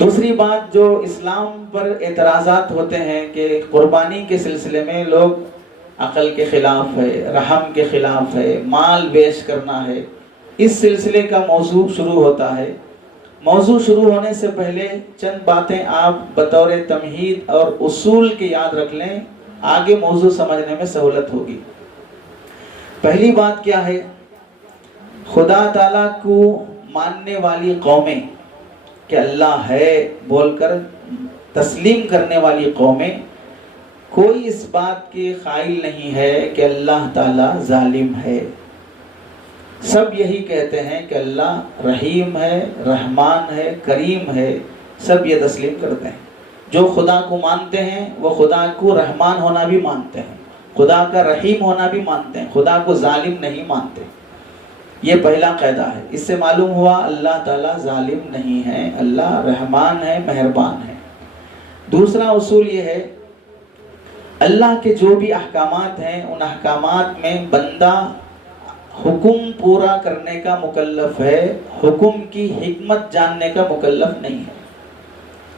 دوسری بات جو اسلام پر اعتراضات ہوتے ہیں کہ قربانی کے سلسلے میں لوگ عقل کے خلاف ہے، رحم کے خلاف ہے، مال بیش کرنا ہے، اس سلسلے کا موضوع شروع ہوتا ہے۔ موضوع شروع ہونے سے پہلے چند باتیں آپ بطور تمہید اور اصول کے یاد رکھ لیں، آگے موضوع سمجھنے میں سہولت ہوگی۔ پہلی بات کیا ہے؟ خدا تعالیٰ کو ماننے والی قومیں، کہ اللہ ہے بول کر تسلیم کرنے والی قومیں، کوئی اس بات کی قائل نہیں ہے کہ اللہ تعالیٰ ظالم ہے۔ سب یہی کہتے ہیں کہ اللہ رحیم ہے، رحمان ہے، کریم ہے، سب یہ تسلیم کرتے ہیں۔ جو خدا کو مانتے ہیں وہ خدا کو رحمان ہونا بھی مانتے ہیں، خدا کا رحیم ہونا بھی مانتے ہیں، خدا کو ظالم نہیں مانتے۔ یہ پہلا قاعدہ ہے۔ اس سے معلوم ہوا اللہ تعالیٰ ظالم نہیں ہے، اللہ رحمان ہے، مہربان ہے۔ دوسرا اصول یہ ہے، اللہ کے جو بھی احکامات ہیں ان احکامات میں بندہ حکم پورا کرنے کا مکلف ہے، حکم کی حکمت جاننے کا مکلف نہیں ہے۔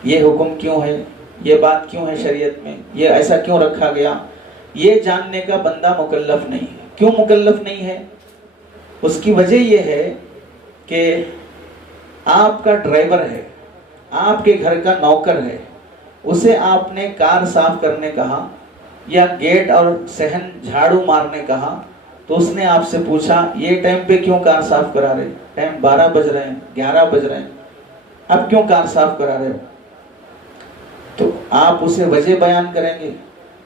یہ حکم کیوں ہے، یہ بات کیوں ہے شریعت میں، یہ ایسا کیوں رکھا گیا، یہ جاننے کا بندہ مکلف نہیں ہے۔ کیوں مکلف نہیں ہے؟ اس کی وجہ یہ ہے کہ آپ کا ڈرائیور ہے، آپ کے گھر کا نوکر ہے، اسے آپ نے کار صاف کرنے کہا یا گیٹ اور صحن جھاڑو مارنے کہا، تو اس نے آپ سے پوچھا یہ ٹائم پہ کیوں کار صاف کرا رہے، ٹائم 12 بج رہے ہیں، 11 بج رہے ہیں، اب کیوں کار صاف کرا رہے ہو؟ تو آپ اسے وجہ بیان کریں گے،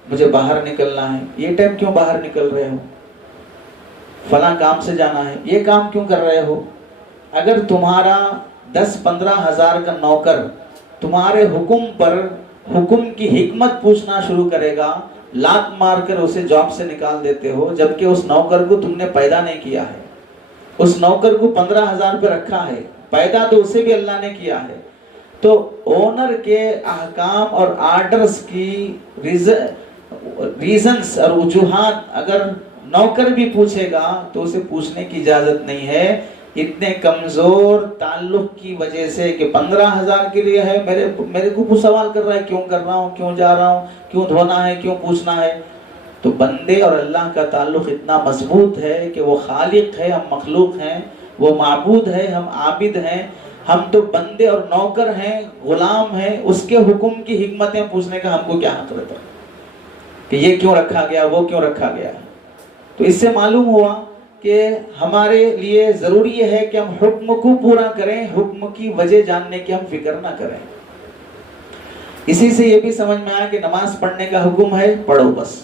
مجھے باہر نکلنا ہے۔ یہ ٹائم کیوں باہر نکل رہے ہو؟ فلاں کام سے جانا ہے۔ یہ کام کیوں کر رہے ہو؟ اگر تمہارا 10-15 ہزار کا نوکر تمہارے حکم پر حکم کی حکمت پوچھنا شروع کرے گا، لات مار کر اسے جاب سے نکال دیتے ہو، جبکہ اس نوکر کو تم نے پیدا نہیں کیا ہے، اس نوکر کو 15,000 پہ رکھا ہے، پیدا تو اسے بھی اللہ نے کیا ہے۔ تو اونر کے احکام اور آرڈرز کی ریزنز اور وجوہات اگر نوکر بھی پوچھے گا تو اسے پوچھنے کی اجازت نہیں ہے، اتنے کمزور تعلق کی وجہ سے کہ 15,000 کے لیے ہے، میرے کو سوال کر رہا ہے کیوں کر رہا ہوں، کیوں جا رہا ہوں، کیوں دھونا ہے، کیوں پوچھنا ہے۔ تو بندے اور اللہ کا تعلق اتنا مضبوط ہے کہ وہ خالق ہے، ہم مخلوق ہیں، وہ معبود ہے، ہم عابد ہیں، ہم تو بندے اور نوکر ہیں، غلام ہیں، اس کے حکم کی حکمتیں پوچھنے کا ہم کو کیا حق رہتا کہ یہ کیوں رکھا گیا، وہ کیوں رکھا گیا۔ تو اس سے معلوم ہوا کہ ہمارے لیے ضروری یہ ہے کہ ہم حکم کو پورا کریں، حکم کی وجہ جاننے کی ہم فکر نہ کریں۔ اسی سے یہ بھی سمجھ میں آیا کہ نماز پڑھنے کا حکم ہے، پڑھو بس،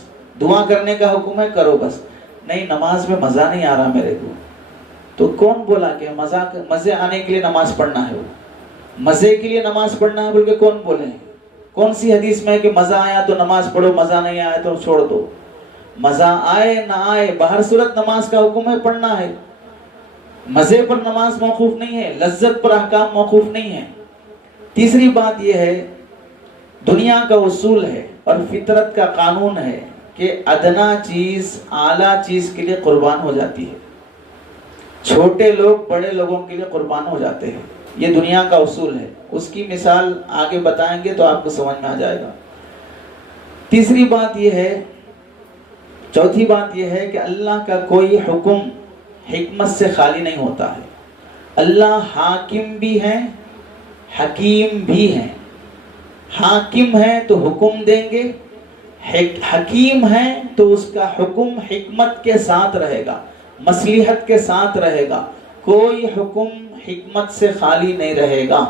دعا کرنے کا حکم ہے، کرو بس۔ نہیں، نماز میں مزہ نہیں آ رہا میرے کو، تو کون بولا کہ مزے آنے کے لیے نماز پڑھنا ہے؟ وہ مزے کے لیے نماز پڑھنا ہے بول کے کون بولے؟ کون سی حدیث میں ہے کہ مزہ آیا تو نماز پڑھو، مزہ نہیں آیا تو چھوڑ دو؟ مزہ آئے نہ آئے بہر صورت نماز کا حکم ہے، پڑھنا ہے۔ مزے پر نماز موقوف نہیں ہے، لذت پر احکام موقوف نہیں ہے۔ تیسری بات یہ ہے، دنیا کا اصول ہے اور فطرت کا قانون ہے کہ ادنا چیز اعلیٰ چیز کے لیے قربان ہو جاتی ہے، چھوٹے لوگ بڑے لوگوں کے لیے قربان ہو جاتے ہیں، یہ دنیا کا اصول ہے۔ اس کی مثال آگے بتائیں گے تو آپ کو سمجھ میں آ جائے گا۔ تیسری بات یہ ہے، چوتھی بات یہ ہے کہ اللہ کا کوئی حکم حکمت سے خالی نہیں ہوتا ہے۔ اللہ حاکم بھی ہیں، حکیم بھی ہیں۔ حاکم ہیں تو حکم دیں گے، حکیم ہیں تو اس کا حکم حکمت کے ساتھ رہے گا، مصلحت کے ساتھ رہے گا، کوئی حکم حکمت سے خالی نہیں رہے گا۔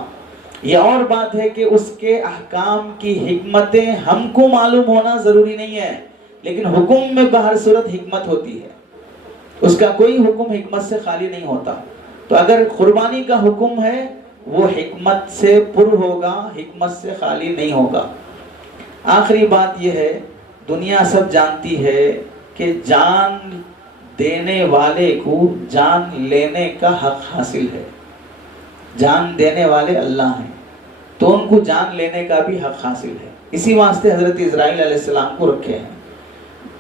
یہ اور بات ہے کہ اس کے احکام کی حکمتیں ہم کو معلوم ہونا ضروری نہیں ہے، لیکن حکم میں بہر صورت حکمت ہوتی ہے، اس کا کوئی حکم حکمت سے خالی نہیں ہوتا۔ تو اگر قربانی کا حکم ہے وہ حکمت سے پر ہوگا، حکمت سے خالی نہیں ہوگا۔ آخری بات یہ ہے، دنیا سب جانتی ہے کہ جان دینے والے کو جان لینے کا حق حاصل ہے، جان دینے والے اللہ ہیں تو ان کو جان لینے کا بھی حق حاصل ہے۔ اسی واسطے حضرت اسرائیل علیہ السلام کو رکھے ہیں،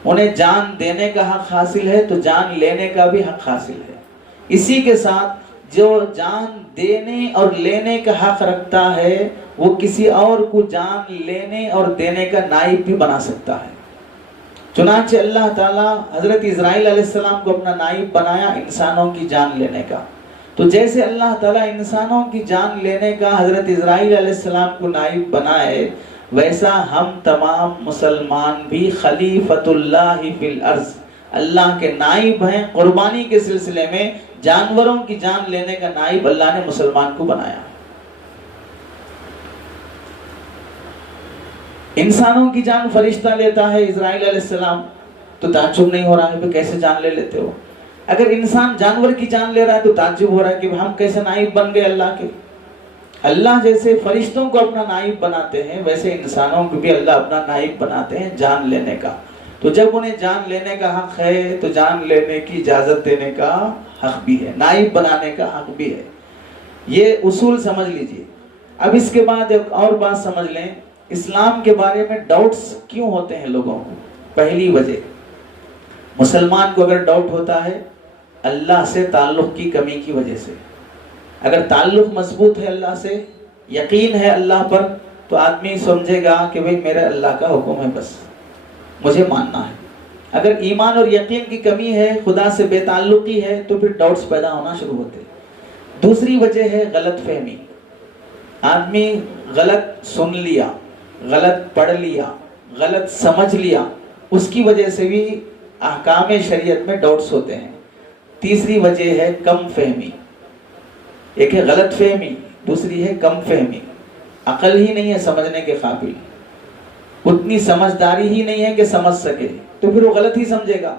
انہیں جان دینے کا حق حاصل ہے تو جان لینے کا بھی حق حاصل ہے۔ اسی کے ساتھ جو جان دینے اور لینے کا حق رکھتا ہے وہ کسی اور کو جان لینے اور دینے کا نائب بھی بنا سکتا ہے. چنانچہ اللہ تعالیٰ حضرت اسرائیل علیہ السلام کو اپنا نائب بنایا انسانوں کی جان لینے کا. تو جیسے اللہ تعالیٰ انسانوں کی جان لینے کا حضرت اسرائیل علیہ السلام کو نائب بنائے، ویسا ہم تمام مسلمان بھی خلیفۃ اللہ فی الارض، اللہ کے نائب ہیں. قربانی کے سلسلے میں جانوروں کی جان لینے کا نائب اللہ نے مسلمان کو بنایا. انسانوں کی جان فرشتہ لیتا ہے اسرائیل علیہ السلام، تو تعجب نہیں ہو رہا ہے کہ کیسے جان لے لیتے ہو؟ اگر انسان جانور کی جان لے رہا ہے تو تعجب ہو رہا ہے کہ ہم کیسے نائب بن گئے اللہ کے. اللہ جیسے فرشتوں کو اپنا نائب بناتے ہیں، ویسے انسانوں کو بھی اللہ اپنا نائب بناتے ہیں جان لینے کا. تو جب انہیں جان لینے کا حق ہے تو جان لینے کی اجازت دینے کا حق بھی ہے، نائب بنانے کا حق بھی ہے. یہ اصول سمجھ لیجئے. اب اس کے بعد ایک اور بات سمجھ لیں، اسلام کے بارے میں ڈاؤٹس کیوں ہوتے ہیں لوگوں کو. پہلی وجہ، مسلمان کو اگر ڈاؤٹ ہوتا ہے اللہ سے تعلق کی کمی کی وجہ سے. اگر تعلق مضبوط ہے اللہ سے، یقین ہے اللہ پر، تو آدمی سمجھے گا کہ بھئی میرا اللہ کا حکم ہے، بس مجھے ماننا ہے. اگر ایمان اور یقین کی کمی ہے، خدا سے بے تعلقی ہے، تو پھر ڈاؤٹس پیدا ہونا شروع ہوتے. دوسری وجہ ہے غلط فہمی. آدمی غلط سن لیا، غلط پڑھ لیا، غلط سمجھ لیا، اس کی وجہ سے بھی احکام شریعت میں ڈاؤٹس ہوتے ہیں. تیسری وجہ ہے کم فہمی. ایک ہے غلط فہمی، دوسری ہے کم فہمی. عقل ہی نہیں ہے سمجھنے کے قابل، اتنی سمجھداری ہی نہیں ہے کہ سمجھ سکے، تو پھر وہ غلط ہی سمجھے گا.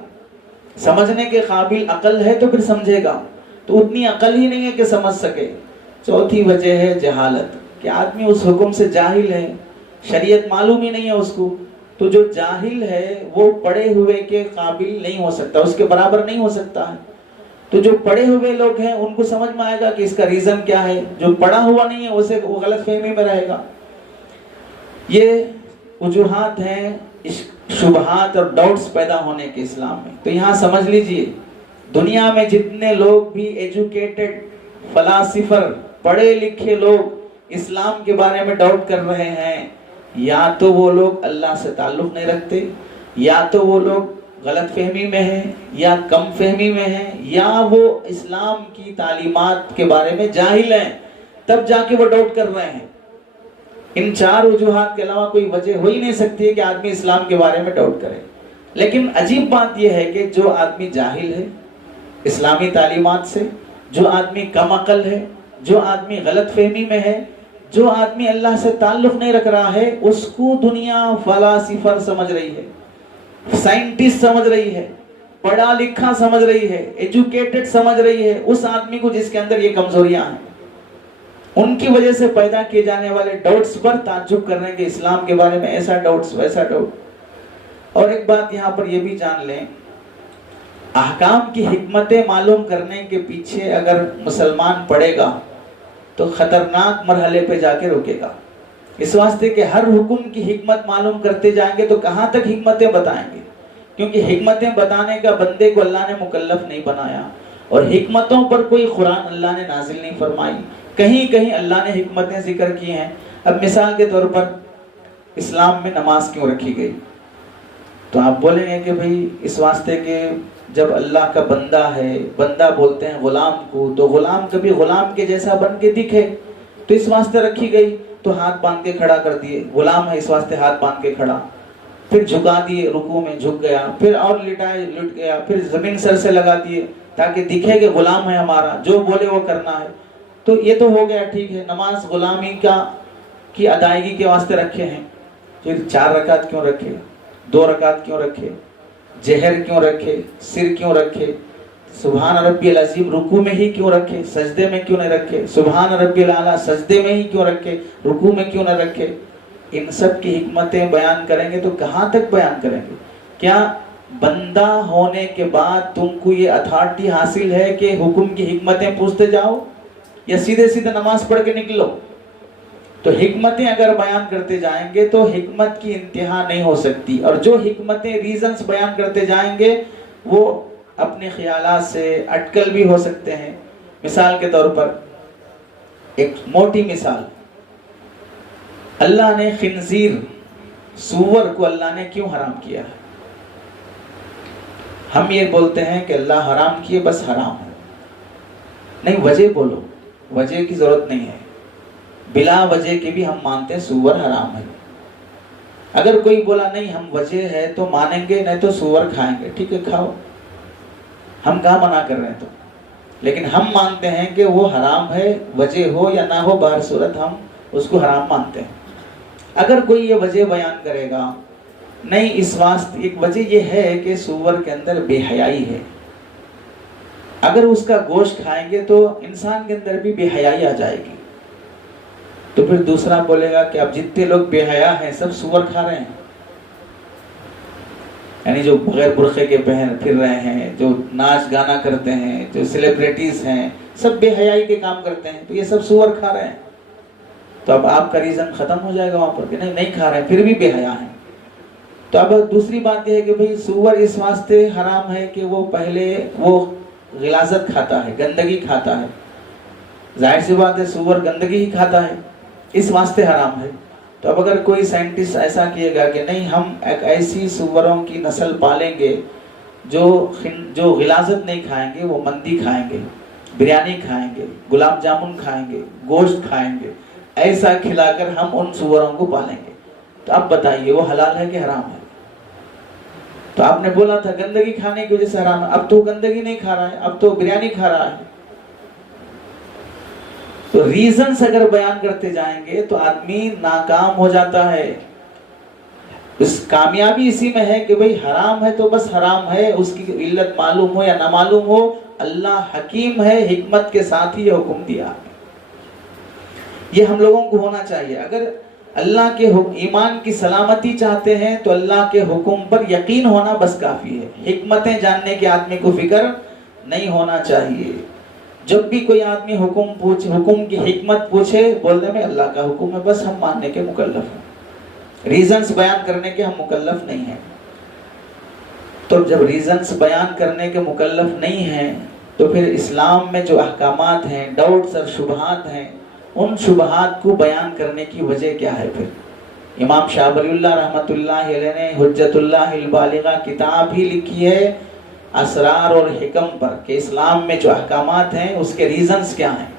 سمجھنے کے قابل عقل ہے تو پھر سمجھے گا، تو اتنی عقل ہی نہیں ہے کہ سمجھ سکے. چوتھی وجہ ہے جہالت، کہ آدمی اس حکم سے جاہل ہے، شریعت معلوم ہی نہیں ہے اس کو. تو جو جاہل ہے وہ پڑھے ہوئے کے قابل نہیں ہو سکتا، اس کے برابر نہیں ہو سکتا ہے. تو جو پڑھے ہوئے لوگ ہیں ان کو سمجھ میں آئے گا کہ اس کا ریزن کیا ہے. جو پڑھا ہوا نہیں ہے اسے وہ غلط فہمی میں رہے گا. یہ وجوہات ہیں شبہات اور ڈاؤٹس پیدا ہونے کے اسلام میں. تو یہاں سمجھ لیجئے، دنیا میں جتنے لوگ بھی ایجوکیٹڈ فلاسفر، پڑھے لکھے لوگ اسلام کے بارے میں ڈاؤٹ کر رہے ہیں، یا تو وہ لوگ اللہ سے تعلق نہیں رکھتے، یا تو وہ لوگ غلط فہمی میں ہیں، یا کم فہمی میں ہیں، یا وہ اسلام کی تعلیمات کے بارے میں جاہل ہیں، تب جا کے وہ ڈاؤٹ کر رہے ہیں. ان چار وجوہات کے علاوہ کوئی وجہ ہو ہی نہیں سکتی ہے کہ آدمی اسلام کے بارے میں ڈاؤٹ کرے. لیکن عجیب بات یہ ہے کہ جو آدمی جاہل ہے اسلامی تعلیمات سے، جو آدمی کم عقل ہے، جو آدمی غلط فہمی میں ہے، جو آدمی اللہ سے تعلق نہیں رکھ رہا ہے، اس کو دنیا فلاسفر سمجھ رہی ہے، سائنٹسٹ سمجھ رہی ہے، پڑھا لکھا سمجھ رہی ہے، ایجوکیٹڈ سمجھ رہی ہے. اس آدمی کو جس کے اندر یہ کمزوریاں ہیں، ان کی وجہ سے پیدا کیے جانے والے ڈاؤٹس پر تعجب کر رہے ہیں کہ اسلام کے بارے میں ایسا ڈاؤٹس ویسا ڈاؤٹ. اور ایک بات یہاں پر یہ بھی جان لیں، احکام کی حکمتیں معلوم کرنے کے پیچھے اگر مسلمان پڑے گا تو خطرناک مرحلے پہ جا کے رکے گا. اس واسطے کہ ہر حکم کی حکمت معلوم کرتے جائیں گے تو کہاں تک حکمتیں بتائیں گے، کیونکہ حکمتیں بتانے کا بندے کو اللہ نے مکلف نہیں بنایا، اور حکمتوں پر کوئی قرآن اللہ نے نازل نہیں فرمائی. کہیں کہیں اللہ نے حکمتیں ذکر کی ہیں. اب مثال کے طور پر اسلام میں نماز کیوں رکھی گئی؟ تو آپ بولیں گے کہ بھئی اس واسطے کہ جب اللہ کا بندہ ہے، بندہ بولتے ہیں غلام کو، تو غلام کبھی غلام کے جیسا بن کے دکھے، تو اس واسطے رکھی گئی. تو ہاتھ باندھ کے کھڑا کر دیے، غلام ہے اس واسطے ہاتھ باندھ کے کھڑا، پھر جھکا دیے، رکوع میں جھک گیا، پھر اور لٹائے لٹ گیا، پھر زمین سر سے لگا دیے تاکہ دکھے کہ غلام ہے ہمارا، جو بولے وہ کرنا ہے. تو یہ تو ہو گیا، ٹھیک ہے. نماز غلامی کی ادائیگی کے واسطے رکھے ہیں. پھر 4 رکعت کیوں رکھے، 2 رکعت کیوں رکھے، جہر کیوں رکھے، سر کیوں رکھے، سبحان ربی العظیم رکوع میں ہی کیوں رکھے، سجدے میں کیوں نہیں رکھے، سبحان ربی الاعلیٰ سجدے میں ہی کیوں رکھے، رکوع میں کیوں نہ رکھے. ان سب کی حکمتیں بیان کریں گے تو کہاں تک بیان کریں گے؟ کیا بندہ ہونے کے بعد تم کو یہ اتھارٹی حاصل ہے کہ حکم کی حکمتیں پوچھتے جاؤ، یا سیدھے سیدھے نماز پڑھ کے نکلو؟ تو حکمتیں اگر بیان کرتے جائیں گے تو حکمت کی انتہا نہیں ہو سکتی. اور جو حکمتیں ریزنز بیان کرتے جائیں گے وہ اپنے خیالات سے اٹکل بھی ہو سکتے ہیں، مثال کے طور پر ایک موٹی مثال، اللہ نے خنزیر سور کو اللہ نے کیوں حرام کیا ہے؟ ہم یہ بولتے ہیں کہ اللہ حرام کیے بس حرام ہے، نہیں وجہ بولو، وجہ کی ضرورت نہیں ہے، بلا وجہ کے بھی ہم مانتے ہیں سور حرام ہے۔ اگر کوئی بولا نہیں ہم وجہ ہے تو مانیں گے، نہیں تو سور کھائیں گے، ٹھیک ہے کھاؤ، ہم کہاں منع کر رہے ہیں تو، لیکن ہم مانتے ہیں کہ وہ حرام ہے، وجہ ہو یا نہ ہو بہر صورت ہم اس کو حرام مانتے ہیں۔ اگر کوئی یہ وجہ بیان کرے گا نہیں اس واسطے، ایک وجہ یہ ہے کہ سور کے اندر بے حیائی ہے، اگر اس کا گوشت کھائیں گے تو انسان کے اندر بھی بے حیائی آ جائے گی، تو پھر دوسرا بولے گا کہ اب جتنے لوگ بے حیا ہیں سب سور کھا رہے ہیں، یعنی جو بغیر برقعے کے پہن پھر رہے ہیں، جو ناچ گانا کرتے ہیں، جو سیلیبریٹیز ہیں، سب بے حیائی کے کام کرتے ہیں، تو یہ سب سور کھا رہے ہیں۔ تو اب آپ کا ریزن ختم ہو جائے گا وہاں پر کہ نہیں کھا رہے ہیں پھر بھی بے حیا ہیں۔ تو اب دوسری بات یہ ہے کہ بھئی سور اس واسطے حرام ہے کہ وہ پہلے وہ غلاظت کھاتا ہے، گندگی کھاتا ہے، ظاہر سی بات ہے سور گندگی ہی کھاتا ہے، اس واسطے حرام ہے۔ تو اب اگر کوئی سائنٹسٹ ایسا کیے گا کہ نہیں ہم ایک ایسی سوروں کی نسل پالیں گے جو غلاظت نہیں کھائیں گے، وہ مندی کھائیں گے، بریانی کھائیں گے، گلاب جامن کھائیں گے، گوشت کھائیں گے، ایسا کھلا کر ہم ان سوروں کو پالیں گے، تو اب بتائیے وہ حلال ہے کہ حرام ہے؟ تو آپ نے بولا تھا گندگی کھانے کی وجہ سے حرام ہے، اب تو گندگی نہیں کھا رہا ہے، اب تو بریانی کھا رہا ہے۔ تو ریزنز اگر بیان کرتے جائیں گے تو آدمی ناکام ہو جاتا ہے۔ اس کامیابی اسی میں ہے کہ بھئی حرام ہے تو بس حرام ہے، اس کی علت معلوم ہو یا نہ معلوم ہو، اللہ حکیم ہے، حکمت کے ساتھ ہی یہ حکم دیا۔ یہ ہم لوگوں کو ہونا چاہیے، اگر اللہ کے ایمان کی سلامتی چاہتے ہیں تو اللہ کے حکم پر یقین ہونا بس کافی ہے، حکمتیں جاننے کے آدمی کو فکر نہیں ہونا چاہیے۔ جب بھی کوئی آدمی حکم کی حکمت پوچھے، بولنے میں اللہ کا حکم ہے بس ہم ماننے کے مکلف ہیں، ریزنز بیان کرنے کے ہم مکلف نہیں ہیں۔ تو جب ریزنز بیان کرنے کے مکلف نہیں ہیں تو پھر اسلام میں جو احکامات ہیں، ڈاؤٹس اور شبہات ہیں، ان شبہات کو بیان کرنے کی وجہ کیا ہے؟ پھر امام شاہ ولی اللہ رحمۃ اللہ علیہ نے حجت اللہ البالغہ کتاب ہی لکھی ہے اسرار اور حکم پر، کہ اسلام میں جو احکامات ہیں اس کے ریزنز کیا ہیں،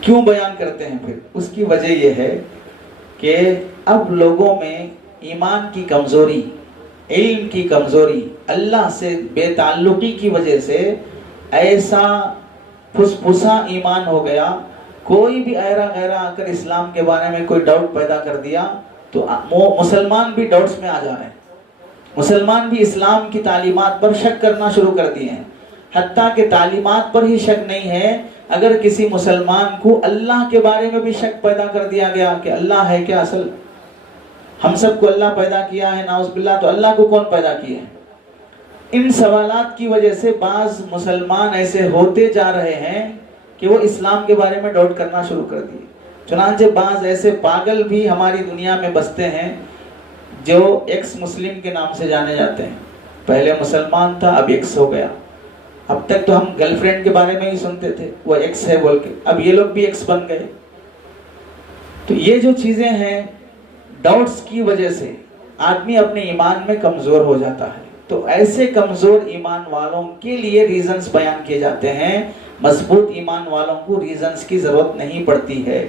کیوں بیان کرتے ہیں؟ پھر اس کی وجہ یہ ہے کہ اب لوگوں میں ایمان کی کمزوری، علم کی کمزوری، اللہ سے بے تعلقی کی وجہ سے ایسا پھسپھسا ایمان ہو گیا، کوئی بھی ایرا غیرہ آ کر اسلام کے بارے میں کوئی ڈاؤٹ پیدا کر دیا تو مسلمان بھی ڈاؤٹس میں آ جا رہے ہیں، مسلمان بھی اسلام کی تعلیمات پر شک کرنا شروع کر دیے ہیں، حتیٰ کہ تعلیمات پر ہی شک نہیں ہے، اگر کسی مسلمان کو اللہ کے بارے میں بھی شک پیدا کر دیا گیا کہ اللہ ہے کیا اصل، ہم سب کو اللہ پیدا کیا ہے نعوذ باللہ، تو اللہ کو کون پیدا کیا ہے؟ ان سوالات کی وجہ سے بعض مسلمان ایسے ہوتے جا رہے ہیں کہ وہ اسلام کے بارے میں ڈاؤٹ کرنا شروع کر دیے۔ چنانچہ بعض ایسے پاگل بھی ہماری دنیا میں بستے ہیں جو ایکس مسلم کے نام سے جانے جاتے ہیں، پہلے مسلمان تھا اب ایکس ہو گیا، اب تک تو ہم گرل فرینڈ کے بارے میں ہی سنتے تھے وہ ایکس ہے بول کے، اب یہ لوگ بھی ایکس بن گئے۔ تو یہ جو چیزیں ہیں ڈاؤٹس کی وجہ سے آدمی اپنے ایمان میں کمزور ہو جاتا ہے، تو ایسے کمزور ایمان والوں کے لیے ریزنز بیان کیے جاتے ہیں، مضبوط ایمان والوں کو ریزنز کی ضرورت نہیں پڑتی ہے،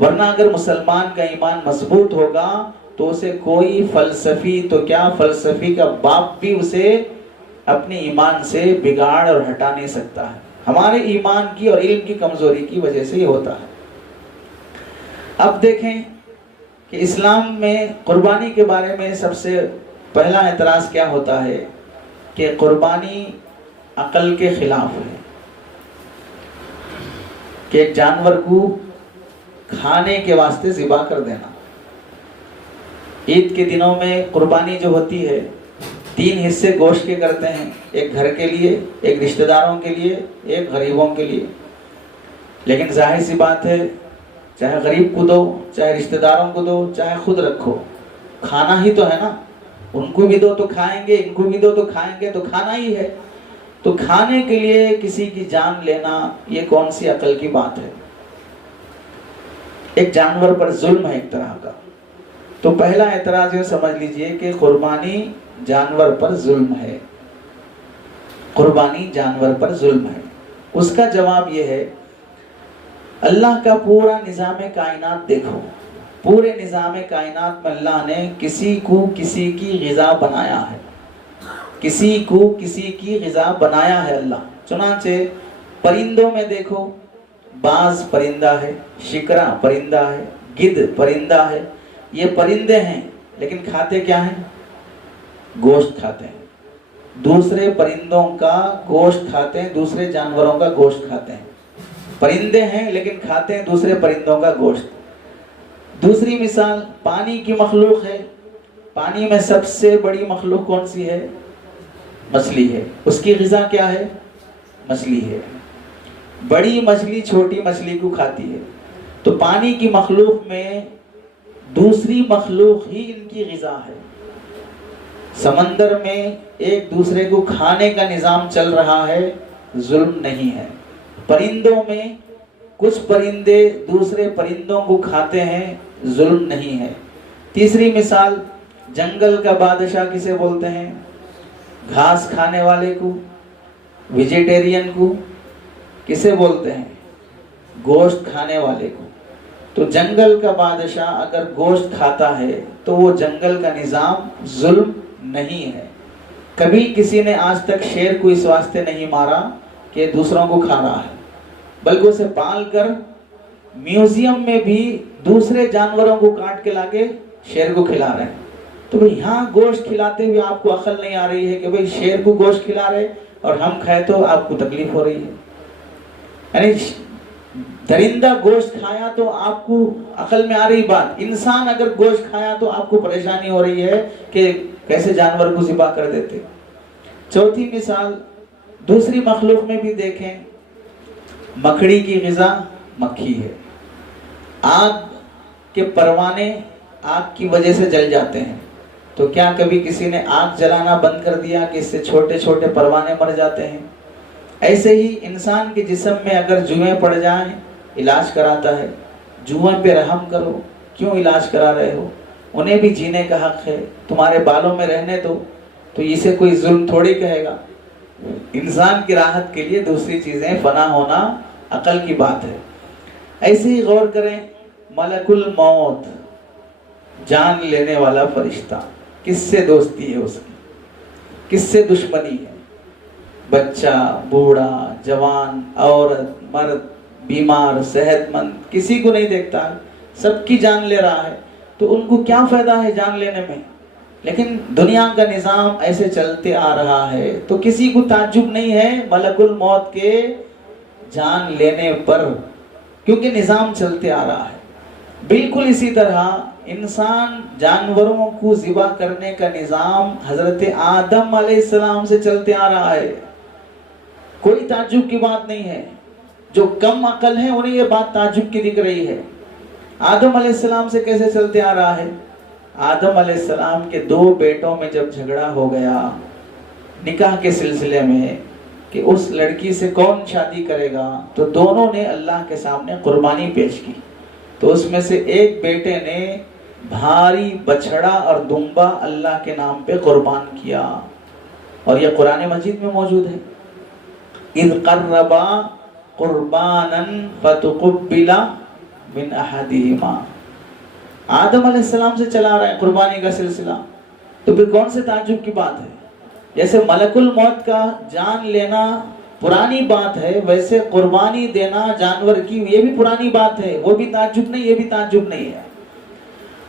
ورنہ اگر مسلمان کا ایمان مضبوط ہوگا تو اسے کوئی فلسفی تو کیا، فلسفی کا باپ بھی اسے اپنے ایمان سے بگاڑ اور ہٹا نہیں سکتا ہے، ہمارے ایمان کی اور علم کی کمزوری کی وجہ سے یہ ہوتا ہے۔ اب دیکھیں کہ اسلام میں قربانی کے بارے میں سب سے پہلا اعتراض کیا ہوتا ہے کہ قربانی عقل کے خلاف ہے، کہ ایک جانور کو کھانے کے واسطے ذبح کر دینا۔ عید کے دنوں میں قربانی جو ہوتی ہے 3 حصے گوشت کے کرتے ہیں، ایک گھر کے لیے، ایک رشتہ داروں کے لیے، ایک غریبوں کے لیے، لیکن ظاہر سی بات ہے چاہے غریب کو دو، چاہے رشتہ داروں کو دو، چاہے خود رکھو، کھانا ہی تو ہے نا، ان کو بھی دو تو کھائیں گے، ان کو بھی دو تو کھائیں گے، تو کھانا ہی ہے۔ تو کھانے کے لیے کسی کی جان لینا یہ کون سی عقل کی بات ہے؟ ایک جانور پر ظلم ہے ایک طرح کا. تو پہلا اعتراض یہ سمجھ لیجئے کہ قربانی جانور پر ظلم ہے. قربانی جانور پر ظلم ہے. اس کا جواب یہ ہے، اللہ کا پورا نظام کائنات دیکھو. پورے نظام کائنات میں اللہ نے کسی کو کسی کی غذا بنایا ہے. کسی کو کسی کی غذا بنایا ہے اللہ. چنانچہ پرندوں میں دیکھو، باز پرندہ ہے، شکرا پرندہ ہے، گدھ پرندہ ہے. یہ پرندے ہیں لیکن کھاتے کیا ہیں؟ گوشت کھاتے ہیں. دوسرے پرندوں کا گوشت کھاتے ہیں، دوسرے جانوروں کا گوشت کھاتے ہیں. پرندے ہیں لیکن کھاتے ہیں دوسرے پرندوں کا گوشت. دوسری مثال پانی کی مخلوق ہے. پانی میں سب سے بڑی مخلوق کون سی ہے؟ مچھلی ہے. اس کی غذا کیا ہے؟ مچھلی ہے. بڑی مچھلی چھوٹی مچھلی کو کھاتی ہے. تو پانی کی مخلوق میں دوسری مخلوق ہی ان کی غذا ہے. سمندر میں ایک دوسرے کو کھانے کا نظام چل رہا ہے، ظلم نہیں ہے. پرندوں میں کچھ پرندے دوسرے پرندوں کو کھاتے ہیں، ظلم نہیں ہے. تیسری مثال جنگل کا بادشاہ کسے بولتے ہیں؟ گھاس کھانے والے کو، ویجیٹیرین کو. کسے بولتے ہیں؟ گوشت کھانے والے کو. تو جنگل کا بادشاہ اگر گوشت کھاتا ہے تو وہ جنگل کا نظام ظلم نہیں ہے. کبھی کسی نے آج تک شیر کو اس واسطے نہیں مارا کہ دوسروں کو کھا رہا ہے، بلکہ اسے پال کر میوزیم میں بھی دوسرے جانوروں کو کاٹ کے لاکے شیر کو کھلا رہے ہیں. تو بھئی یہاں گوشت کھلاتے ہوئے آپ کو عقل نہیں آ رہی ہے کہ بھئی شیر کو گوشت کھلا رہے اور ہم کھائے تو آپ کو تکلیف ہو رہی ہے. یعنی درندہ گوشت کھایا تو آپ کو عقل میں آ رہی بات، انسان اگر گوشت کھایا تو آپ کو پریشانی ہو رہی ہے کہ کیسے جانور کو ذبح کر دیتے. چوتھی مثال دوسری مخلوق میں بھی دیکھیں. مکڑی کی غذا مکھی ہے. آگ کے پروانے آگ کی وجہ سے جل جاتے ہیں. تو کیا کبھی کسی نے آگ جلانا بند کر دیا کہ اس سے چھوٹے چھوٹے پروانے مر جاتے ہیں؟ ایسے ہی انسان کے جسم میں اگر جوئیں پڑ جائیں علاج کراتا ہے. جوئیں پہ رحم کرو، کیوں علاج کرا رہے ہو؟ انہیں بھی جینے کا حق ہے. تمہارے بالوں میں رہنے دو. تو اسے کوئی ظلم تھوڑی کہے گا. انسان کی راحت کے لیے دوسری چیزیں فنا ہونا عقل کی بات ہے. ایسے ہی غور کریں، ملک الموت جان لینے والا فرشتہ، کس سے دوستی ہے اس کی، کس سے دشمنی ہے؟ بچہ، بوڑھا، جوان، عورت، مرد، بیمار، صحت مند، کسی کو نہیں دیکھتا، سب کی جان لے رہا ہے. تو ان کو کیا فائدہ ہے جان لینے میں؟ لیکن دنیا کا نظام ایسے چلتے آ رہا ہے تو کسی کو تعجب نہیں ہے ملک الموت کے جان لینے پر، کیونکہ نظام چلتے آ رہا ہے. بالکل اسی طرح انسان جانوروں کو ذبح کرنے کا نظام حضرت آدم علیہ السلام سے چلتے آ رہا ہے. کوئی تعجب کی بات نہیں ہے. جو کم عقل ہیں انہیں یہ بات تعجب کی دکھ رہی ہے. آدم علیہ السلام سے کیسے چلتے آ رہا ہے؟ آدم علیہ السلام کے 2 بیٹوں میں جب جھگڑا ہو گیا نکاح کے سلسلے میں کہ اس لڑکی سے کون شادی کرے گا، تو دونوں نے اللہ کے سامنے قربانی پیش کی. تو اس میں سے ایک بیٹے نے بھاری بچھڑا اور دمبا اللہ کے نام پہ قربان کیا، اور یہ قرآن مجید میں موجود ہے. اذ قربا قربانا فتقبل من احدہما. آدم علیہ السلام سے چلا رہا ہے قربانی کا سلسلہ. تو پھر کون سے تعجب کی بات ہے؟ جیسے ملک الموت کا جان لینا پرانی بات ہے، ویسے قربانی دینا جانور کی یہ بھی پرانی بات ہے. وہ بھی تعجب نہیں، یہ بھی تعجب نہیں ہے.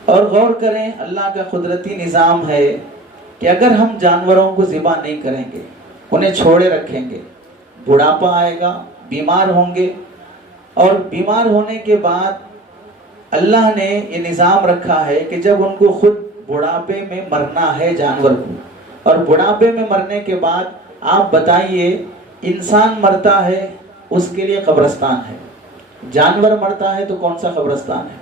اور غور کریں، اللہ کا قدرتی نظام ہے کہ اگر ہم جانوروں کو ذبح نہیں کریں گے، انہیں چھوڑے رکھیں گے، بڑھاپا آئے گا، بیمار ہوں گے، اور بیمار ہونے کے بعد اللہ نے یہ نظام رکھا ہے کہ جب ان کو خود بڑھاپے میں مرنا ہے جانور کو، اور بڑھاپے میں مرنے کے بعد آپ بتائیے انسان مرتا ہے اس کے لیے قبرستان ہے، جانور مرتا ہے تو کون سا قبرستان ہے؟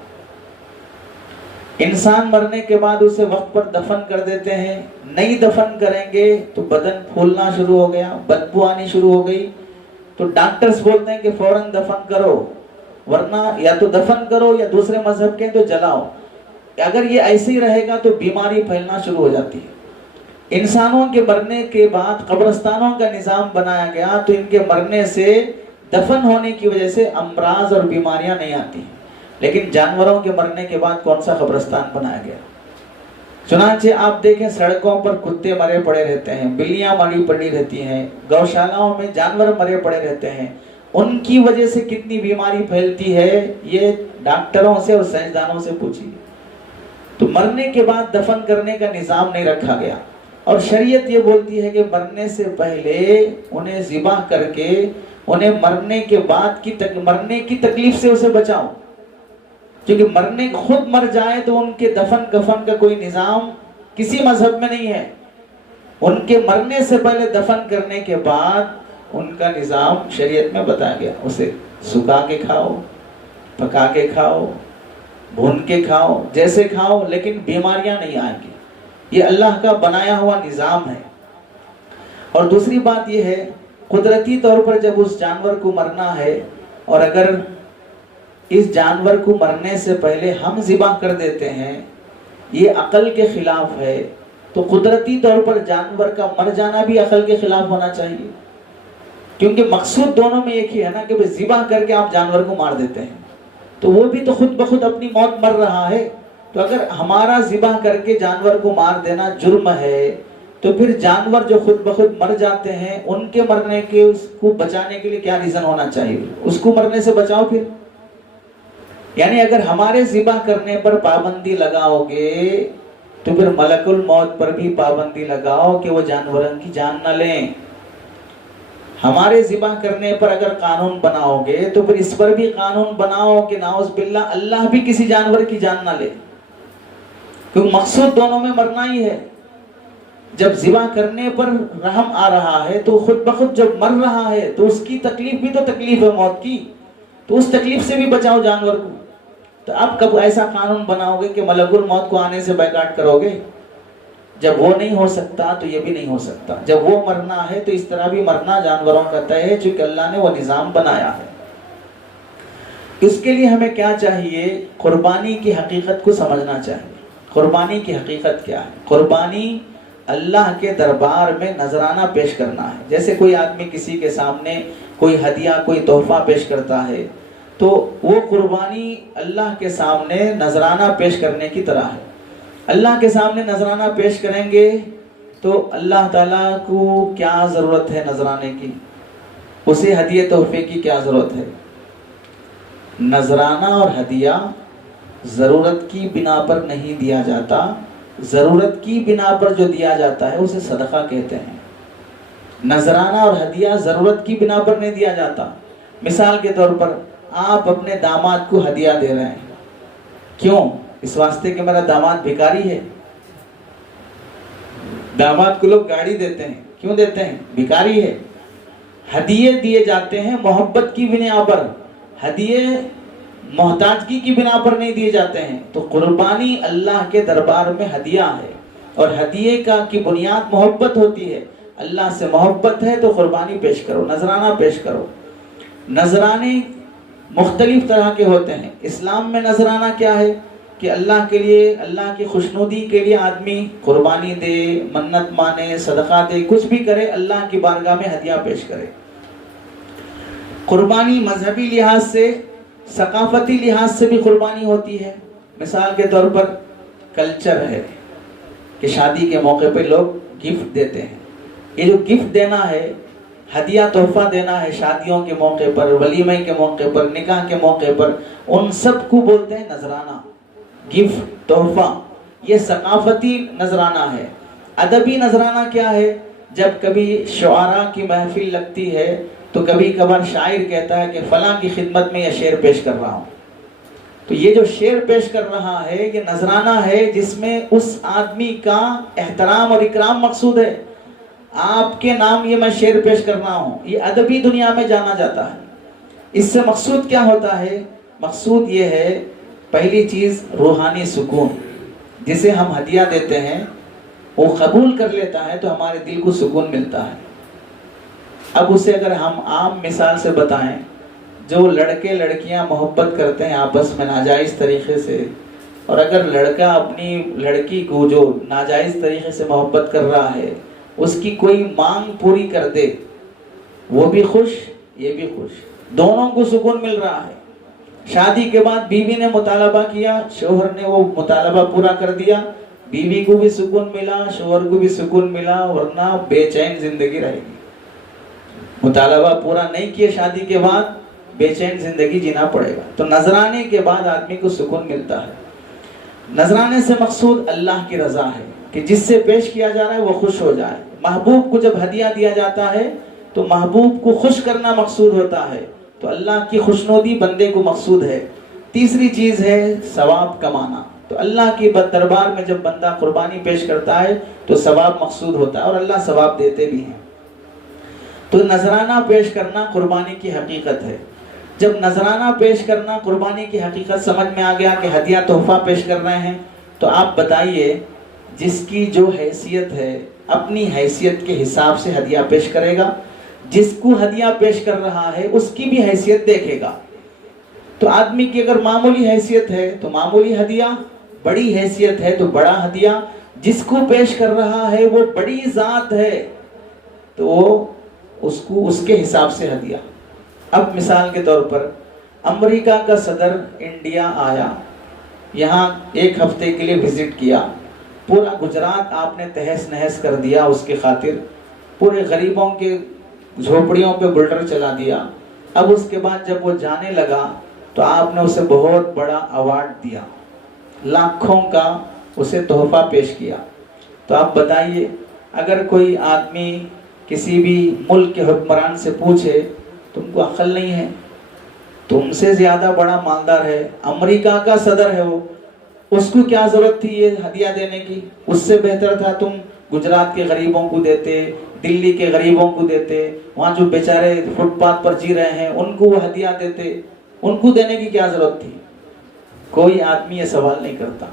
انسان مرنے کے بعد اسے وقت پر دفن کر دیتے ہیں، نہیں دفن کریں گے تو بدن پھولنا شروع ہو گیا، بدبو آنی شروع ہو گئی، تو ڈاکٹرز بولتے ہیں کہ فوراً دفن کرو، ورنہ یا تو دفن کرو یا دوسرے مذہب کے تو جلاؤ۔ اگر یہ ایسے ہی رہے گا تو بیماری پھیلنا شروع ہو جاتی ہے۔ انسانوں کے مرنے کے بعد قبرستانوں کا نظام بنایا گیا تو ان کے مرنے سے، دفن ہونے کی وجہ سے امراض اور بیماریاں نہیں آتی، لیکن جانوروں کے مرنے کے بعد کون سا قبرستان بنایا گیا؟ چنانچہ آپ دیکھیں سڑکوں پر کتے مرے پڑے رہتے ہیں، بلیاں مری پڑی رہتی ہیں، گوشالاؤں میں جانور مرے پڑے رہتے ہیں، ان کی وجہ سے کتنی بیماری پھیلتی ہے یہ ڈاکٹروں سے اور سائنسدانوں سے پوچھیے۔ تو مرنے کے بعد دفن کرنے کا نظام نہیں رکھا گیا، اور شریعت یہ بولتی ہے کہ مرنے سے پہلے انہیں ذبح کر کے انہیں مرنے کے بعد کی مرنے کی تکلیف سے اسے بچاؤ، کیونکہ مرنے خود مر جائے تو ان کے دفن کفن کا کوئی نظام کسی مذہب میں نہیں ہے۔ ان کے مرنے سے پہلے دفن کرنے کے بعد ان کا نظام شریعت میں بتایا گیا، اسے سکھا کے کھاؤ، پکا کے کھاؤ، بھون کے کھاؤ، جیسے کھاؤ، لیکن بیماریاں نہیں آئیں گی۔ یہ اللہ کا بنایا ہوا نظام ہے۔ اور دوسری بات یہ ہے، قدرتی طور پر جب اس جانور کو مرنا ہے، اور اگر اس جانور کو مرنے سے پہلے ہم ذبح کر دیتے ہیں، یہ عقل کے خلاف ہے، تو قدرتی طور پر جانور کا مر جانا بھی عقل کے خلاف ہونا چاہیے، کیونکہ مقصود دونوں میں ایک ہی ہے نا کہ ذبح کر کے آپ جانور کو مار دیتے ہیں، تو وہ بھی تو خود بخود اپنی موت مر رہا ہے۔ تو اگر ہمارا ذبح کر کے جانور کو مار دینا جرم ہے، تو پھر جانور جو خود بخود مر جاتے ہیں ان کے مرنے کے، اس کو بچانے کے لیے کیا ریزن ہونا چاہیے؟ اس کو مرنے سے بچاؤ پھر۔ یعنی اگر ہمارے ذبح کرنے پر پابندی لگاؤ گے تو پھر ملک الموت پر بھی پابندی لگاؤ کہ وہ جانوروں کی جان نہ لیں۔ ہمارے ذبح کرنے پر اگر قانون بناؤ گے تو پھر اس پر بھی قانون بناؤ کہ نعوذ باللہ اللہ بھی کسی جانور کی جان نہ لے، کیونکہ مقصود دونوں میں مرنا ہی ہے۔ جب ذبح کرنے پر رحم آ رہا ہے تو خود بخود جب مر رہا ہے تو اس کی تکلیف بھی تو تکلیف ہے موت کی، تو اس تکلیف سے بھی بچاؤ جانور کو۔ تو اب کب ایسا قانون بناؤ گے کہ ملک الموت کو آنے سے بیکاٹ کرو گے؟ جب وہ نہیں ہو سکتا تو یہ بھی نہیں ہو سکتا۔ جب وہ مرنا ہے تو اس طرح بھی مرنا جانوروں کا طے ہے، چونکہ اللہ نے وہ نظام بنایا ہے۔ اس کے لیے ہمیں کیا چاہیے؟ قربانی کی حقیقت کو سمجھنا چاہیے۔ قربانی کی حقیقت کیا ہے؟ قربانی اللہ کے دربار میں نذرانہ پیش کرنا ہے۔ جیسے کوئی آدمی کسی کے سامنے کوئی ہدیہ، کوئی تحفہ پیش کرتا ہے، تو وہ قربانی اللہ کے سامنے نذرانہ پیش کرنے کی طرح ہے۔ اللہ کے سامنے نذرانہ پیش کریں گے تو اللہ تعالیٰ کو کیا ضرورت ہے نذرانے کی؟ اسے ہدیہ تحفے کی کیا ضرورت ہے؟ نذرانہ اور ہدیہ ضرورت کی بنا پر نہیں دیا جاتا، ضرورت کی بنا پر جو دیا جاتا ہے اسے صدقہ کہتے ہیں۔ نذرانہ اور ہدیہ ضرورت کی بنا پر نہیں دیا جاتا۔ مثال کے طور پر آپ اپنے داماد کو ہدیہ دے رہے ہیں، کیوں؟ اس واسطے کہ میرا داماد بھکاری ہے۔ داماد کو لوگ گاڑی دیتے ہیں، کیوں دیتے ہیں؟ بھکاری ہے۔ ہدیے دیے جاتے ہیں محبت کی بنا پر، ہدیے محتاجگی کی بنا پر نہیں دیے جاتے ہیں۔ تو قربانی اللہ کے دربار میں ہدیہ ہے، اور ہدیے کا کی بنیاد محبت ہوتی ہے۔ اللہ سے محبت ہے تو قربانی پیش کرو، نذرانہ پیش کرو۔ نذرانے مختلف طرح کے ہوتے ہیں۔ اسلام میں نذرانہ کیا ہے کہ اللہ کے لیے، اللہ کی خوشنودی کے لیے آدمی قربانی دے، منت مانے، صدقہ دے، کچھ بھی کرے، اللہ کی بارگاہ میں ہدیہ پیش کرے۔ قربانی مذہبی لحاظ سے، ثقافتی لحاظ سے بھی قربانی ہوتی ہے۔ مثال کے طور پر کلچر ہے کہ شادی کے موقع پہ لوگ گفٹ دیتے ہیں۔ یہ جو گفٹ دینا ہے، ہدیہ تحفہ دینا ہے، شادیوں کے موقع پر، ولیمے کے موقع پر، نکاح کے موقع پر، ان سب کو بولتے ہیں نذرانہ، گفٹ، تحفہ۔ یہ ثقافتی نذرانہ ہے۔ ادبی نذرانہ کیا ہے؟ جب کبھی شعراء کی محفل لگتی ہے تو کبھی کبھار شاعر کہتا ہے کہ فلاں کی خدمت میں یہ شعر پیش کر رہا ہوں، تو یہ جو شعر پیش کر رہا ہے یہ نذرانہ ہے، جس میں اس آدمی کا احترام اور اکرام مقصود ہے۔ آپ کے نام یہ میں شعر پیش کر رہا ہوں، یہ ادبی دنیا میں جانا جاتا ہے۔ اس سے مقصود کیا ہوتا ہے؟ مقصود یہ ہے، پہلی چیز روحانی سکون۔ جسے ہم ہدیہ دیتے ہیں وہ قبول کر لیتا ہے تو ہمارے دل کو سکون ملتا ہے۔ اب اسے اگر ہم عام مثال سے بتائیں، جو لڑکے لڑکیاں محبت کرتے ہیں آپس میں ناجائز طریقے سے، اور اگر لڑکا اپنی لڑکی کو جو ناجائز طریقے سے محبت کر رہا ہے اس کی کوئی مانگ پوری کر دے، وہ بھی خوش یہ بھی خوش، دونوں کو سکون مل رہا ہے۔ شادی کے بعد بیوی نے مطالبہ کیا، شوہر نے وہ مطالبہ پورا کر دیا، بیوی کو بھی سکون ملا، شوہر کو بھی سکون ملا، ورنہ بے چین زندگی رہے گی۔ مطالبہ پورا نہیں کیے شادی کے بعد بے چین زندگی جینا پڑے گا۔ تو نذرانے کے بعد آدمی کو سکون ملتا ہے۔ نذرانے سے مقصود اللہ کی رضا ہے کہ جس سے پیش کیا جا رہا ہے وہ خوش ہو جائے۔ محبوب کو جب ہدیہ دیا جاتا ہے تو محبوب کو خوش کرنا مقصود ہوتا ہے، تو اللہ کی خوشنودی بندے کو مقصود ہے۔ تیسری چیز ہے ثواب کمانا۔ تو اللہ کی دربار میں جب بندہ قربانی پیش کرتا ہے تو ثواب مقصود ہوتا ہے، اور اللہ ثواب دیتے بھی ہیں۔ تو نذرانہ پیش کرنا قربانی کی حقیقت ہے۔ جب نذرانہ پیش کرنا قربانی کی حقیقت سمجھ میں آ گیا کہ ہدیہ تحفہ پیش کر رہے ہیں، تو آپ بتائیے جس کی جو حیثیت ہے اپنی حیثیت کے حساب سے ہدیہ پیش کرے گا، جس کو ہدیہ پیش کر رہا ہے اس کی بھی حیثیت دیکھے گا۔ تو آدمی کی اگر معمولی حیثیت ہے تو معمولی ہدیہ، بڑی حیثیت ہے تو بڑا ہدیہ، جس کو پیش کر رہا ہے وہ بڑی ذات ہے تو وہ اس کو اس کے حساب سے ہدیہ۔ اب مثال کے طور پر امریکہ کا صدر انڈیا آیا، یہاں ایک ہفتے کے لیے وزٹ کیا، پورا گجرات آپ نے تہس نہس کر دیا اس کے خاطر، پورے غریبوں کے جھوپڑیوں پہ بلڈر چلا دیا۔ اب اس کے بعد جب وہ جانے لگا تو آپ نے اسے بہت بڑا ایوارڈ دیا، لاکھوں کا اسے تحفہ پیش کیا۔ تو آپ بتائیے اگر کوئی آدمی کسی بھی ملک کے حکمران سے پوچھے تم کو عقل نہیں ہے، تم سے زیادہ بڑا مالدار ہے، امریکہ کا صدر ہے وہ، اس کو کیا ضرورت تھی یہ ہدیہ دینے کی؟ اس سے بہتر تھا تم گجرات کے غریبوں کو دیتے، دلی کے غریبوں کو دیتے، وہاں جو بیچارے فٹ پاتھ پر جی رہے ہیں ان کو وہ ہدیہ دیتے، ان کو دینے کی کیا ضرورت تھی؟ کوئی آدمی یہ سوال نہیں کرتا،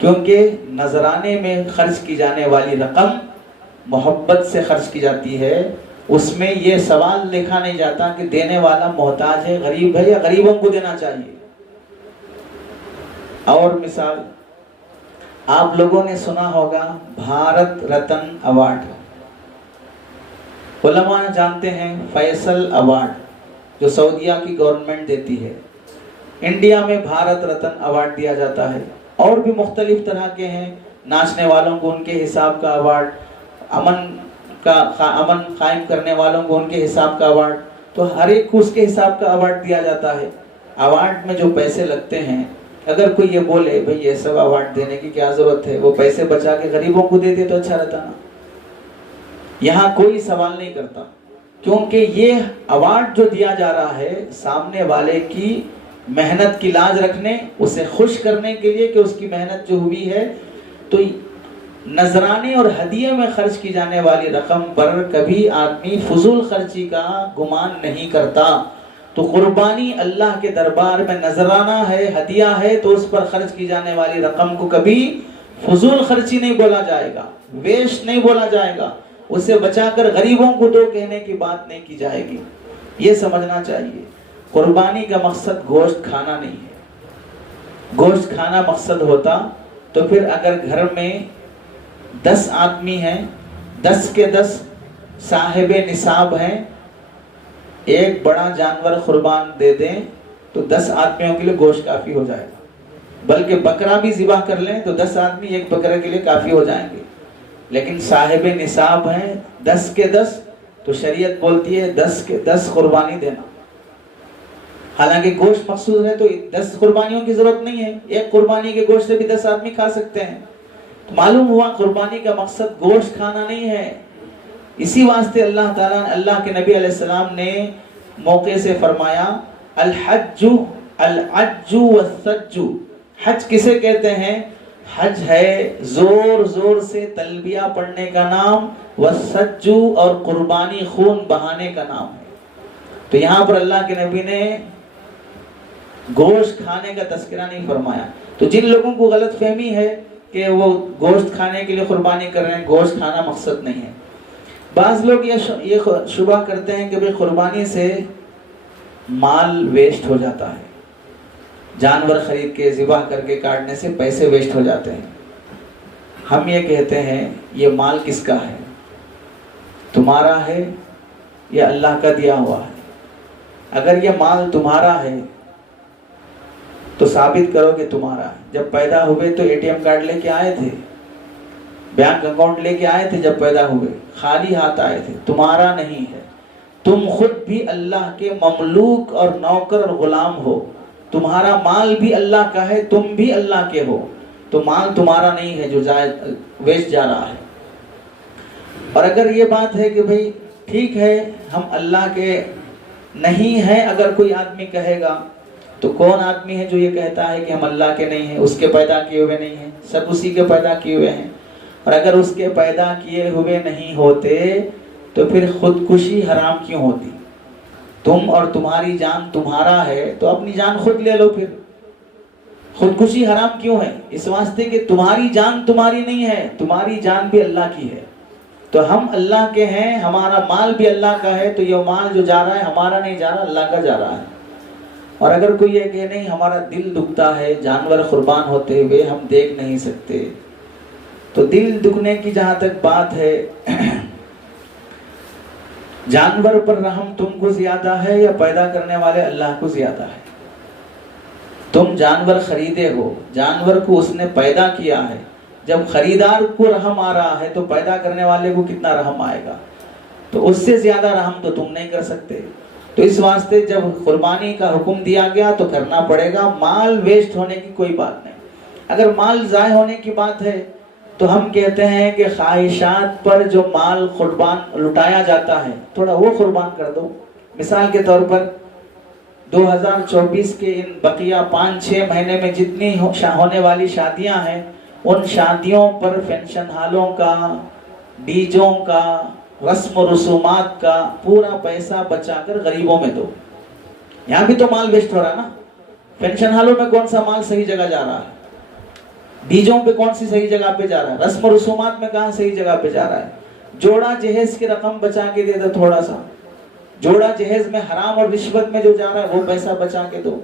کیونکہ نذرانے میں خرچ کی جانے والی رقم محبت سے خرچ کی جاتی ہے، اس میں یہ سوال لکھا نہیں جاتا کہ دینے والا محتاج ہے، غریب ہے، یا غریبوں کو دینا چاہیے۔ اور مثال آپ لوگوں نے سنا ہوگا بھارت رتن ایوارڈ، علماء جانتے ہیں فیصل ایوارڈ جو سعودیہ کی گورنمنٹ دیتی ہے، انڈیا میں بھارت رتن ایوارڈ دیا جاتا ہے۔ اور بھی مختلف طرح کے ہیں، ناچنے والوں کو ان کے حساب کا ایوارڈ، امن قائم کرنے والوں کو ان کے حساب کا ایوارڈ، تو ہر ایک کو اس کے حساب کا ایوارڈ دیا جاتا ہے۔ ایوارڈ میں جو پیسے لگتے ہیں، اگر کوئی یہ بولے بھئی یہ سب ایوارڈ دینے کی کیا ضرورت ہے، وہ پیسے بچا کے غریبوں کو دے دے تو اچھا رہتا نا۔ یہاں کوئی سوال نہیں کرتا، کیونکہ یہ ایوارڈ جو دیا جا رہا ہے سامنے والے کی محنت کی لاج رکھنے، اسے خوش کرنے کے لیے کہ اس کی محنت جو ہوئی ہے۔ تو نذرانے اور ہدیے میں خرچ کی جانے والی رقم پر کبھی آدمی فضول خرچی کا گمان نہیں کرتا۔ تو قربانی اللہ کے دربار میں نذرانہ ہے، ہدیہ ہے، تو اس پر خرچ کی جانے والی رقم کو کبھی فضول خرچی نہیں بولا جائے گا، ویسٹ نہیں بولا جائے گا، اسے بچا کر غریبوں کو دو کہنے کی بات نہیں کی جائے گی۔ یہ سمجھنا چاہیے قربانی کا مقصد گوشت کھانا نہیں ہے۔ گوشت کھانا مقصد ہوتا تو پھر اگر گھر میں 10 آدمی ہیں، 10 کے 10 صاحب نصاب ہیں، ایک بڑا جانور قربان دے دیں تو 10 آدمیوں کے لیے گوشت کافی ہو جائے گا، بلکہ بکرا بھی ذبح کر لیں تو 10 آدمی ایک بکرے کے لیے کافی ہو جائیں گے۔ لیکن صاحب نصاب ہیں 10 کے 10، تو شریعت بولتی ہے 10 کے 10 قربانی دینا۔ حالانکہ گوشت مقصود ہے تو 10 قربانیوں کی ضرورت نہیں ہے، ایک قربانی کے گوشت سے بھی 10 آدمی کھا سکتے ہیں۔ تو معلوم ہوا قربانی کا مقصد گوشت کھانا نہیں ہے۔ اسی واسطے اللہ تعالیٰ نے، اللہ کے نبی علیہ السلام نے موقع سے فرمایا الحج العج والسج، حج کسے کہتے ہیں؟ حج ہے زور زور سے تلبیہ پڑھنے کا نام، والسج اور قربانی خون بہانے کا نام ہے۔ تو یہاں پر اللہ کے نبی نے گوشت کھانے کا تذکرہ نہیں فرمایا۔ تو جن لوگوں کو غلط فہمی ہے کہ وہ گوشت کھانے کے لیے قربانی کر رہے ہیں، گوشت کھانا مقصد نہیں ہے۔ بعض لوگ یہ شبہ کرتے ہیں کہ بھئی قربانی سے مال ویسٹ ہو جاتا ہے، جانور خرید کے ذبح کر کے کاٹنے سے پیسے ویسٹ ہو جاتے ہیں۔ ہم یہ کہتے ہیں یہ مال کس کا ہے؟ تمہارا ہے یا اللہ کا دیا ہوا ہے؟ اگر یہ مال تمہارا ہے تو ثابت کرو کہ تمہارا ہے۔ جب پیدا ہوئے تو اے ٹی ایم کارڈ لے کے آئے تھے، بینک اکاؤنٹ لے کے آئے تھے، جب پیدا ہوئے خالی ہاتھ آئے تھے، تمہارا نہیں ہے۔ تم خود بھی اللہ کے مملوک اور نوکر اور غلام ہو، تمہارا مال بھی اللہ کا ہے، تم بھی اللہ کے ہو، تو مال تمہارا نہیں ہے جو ویسٹ جا رہا ہے۔ اور اگر یہ بات ہے کہ بھئی ٹھیک ہے ہم اللہ کے نہیں ہیں، اگر کوئی آدمی کہے گا تو کون آدمی ہے جو یہ کہتا ہے کہ ہم اللہ کے نہیں ہیں؟ اس کے پیدا کیے ہوئے نہیں ہیں، سب اسی کے پیدا کیے ہوئے ہیں۔ اور اگر اس کے پیدا کیے ہوئے نہیں ہوتے تو پھر خودکشی حرام کیوں ہوتی؟ تم اور تمہاری جان تمہارا ہے تو اپنی جان خود لے لو، پھر خودکشی حرام کیوں ہے؟ اس واسطے کہ تمہاری جان تمہاری نہیں ہے، تمہاری جان بھی اللہ کی ہے۔ تو ہم اللہ کے ہیں، ہمارا مال بھی اللہ کا ہے، تو یہ مال جو جا رہا ہے ہمارا نہیں جا رہا، اللہ کا جا رہا ہے۔ اور اگر کوئی یہ کہ نہیں ہمارا دل دکھتا ہے جانور قربان ہوتے ہوئے ہم دیکھ نہیں سکتے، تو دل دکھنے کی جہاں تک بات ہے، جانور پر رحم تم کو زیادہ ہے یا پیدا کرنے والے اللہ کو زیادہ ہے؟ تم جانور خریدے ہو، جانور کو اس نے پیدا کیا ہے، جب خریدار کو رحم آ رہا ہے تو پیدا کرنے والے کو کتنا رحم آئے گا؟ تو اس سے زیادہ رحم تو تم نہیں کر سکتے۔ تو اس واسطے جب قربانی کا حکم دیا گیا تو کرنا پڑے گا۔ مال ویسٹ ہونے کی کوئی بات نہیں۔ اگر مال ضائع ہونے کی بات ہے تو ہم کہتے ہیں کہ خواہشات پر جو مال قربان لٹایا جاتا ہے تھوڑا وہ قربان کر دو۔ مثال کے طور پر 2024 کے ان بقیہ 5-6 مہینے میں جتنی ہونے والی شادیاں ہیں، ان شادیوں پر فنکشن ہالوں کا، ڈیجوں کا، رسم و رسومات کا پورا پیسہ بچا کر غریبوں میں دو۔ یہاں بھی تو مال ویسٹ ہو رہا نا۔ فنکشن ہالوں میں کون سا مال صحیح جگہ جا رہا ہے؟ ڈیجوں پہ کون سی صحیح جگہ پہ جا رہا ہے؟ رسم و رسومات میں کہاں صحیح جگہ پہ جا رہا ہے؟ جوڑا جہیز کی رقم بچا کے دے دو، تھوڑا سا جوڑا جہیز میں حرام اور رشوت میں جو جا رہا ہے وہ پیسہ بچا کے دو۔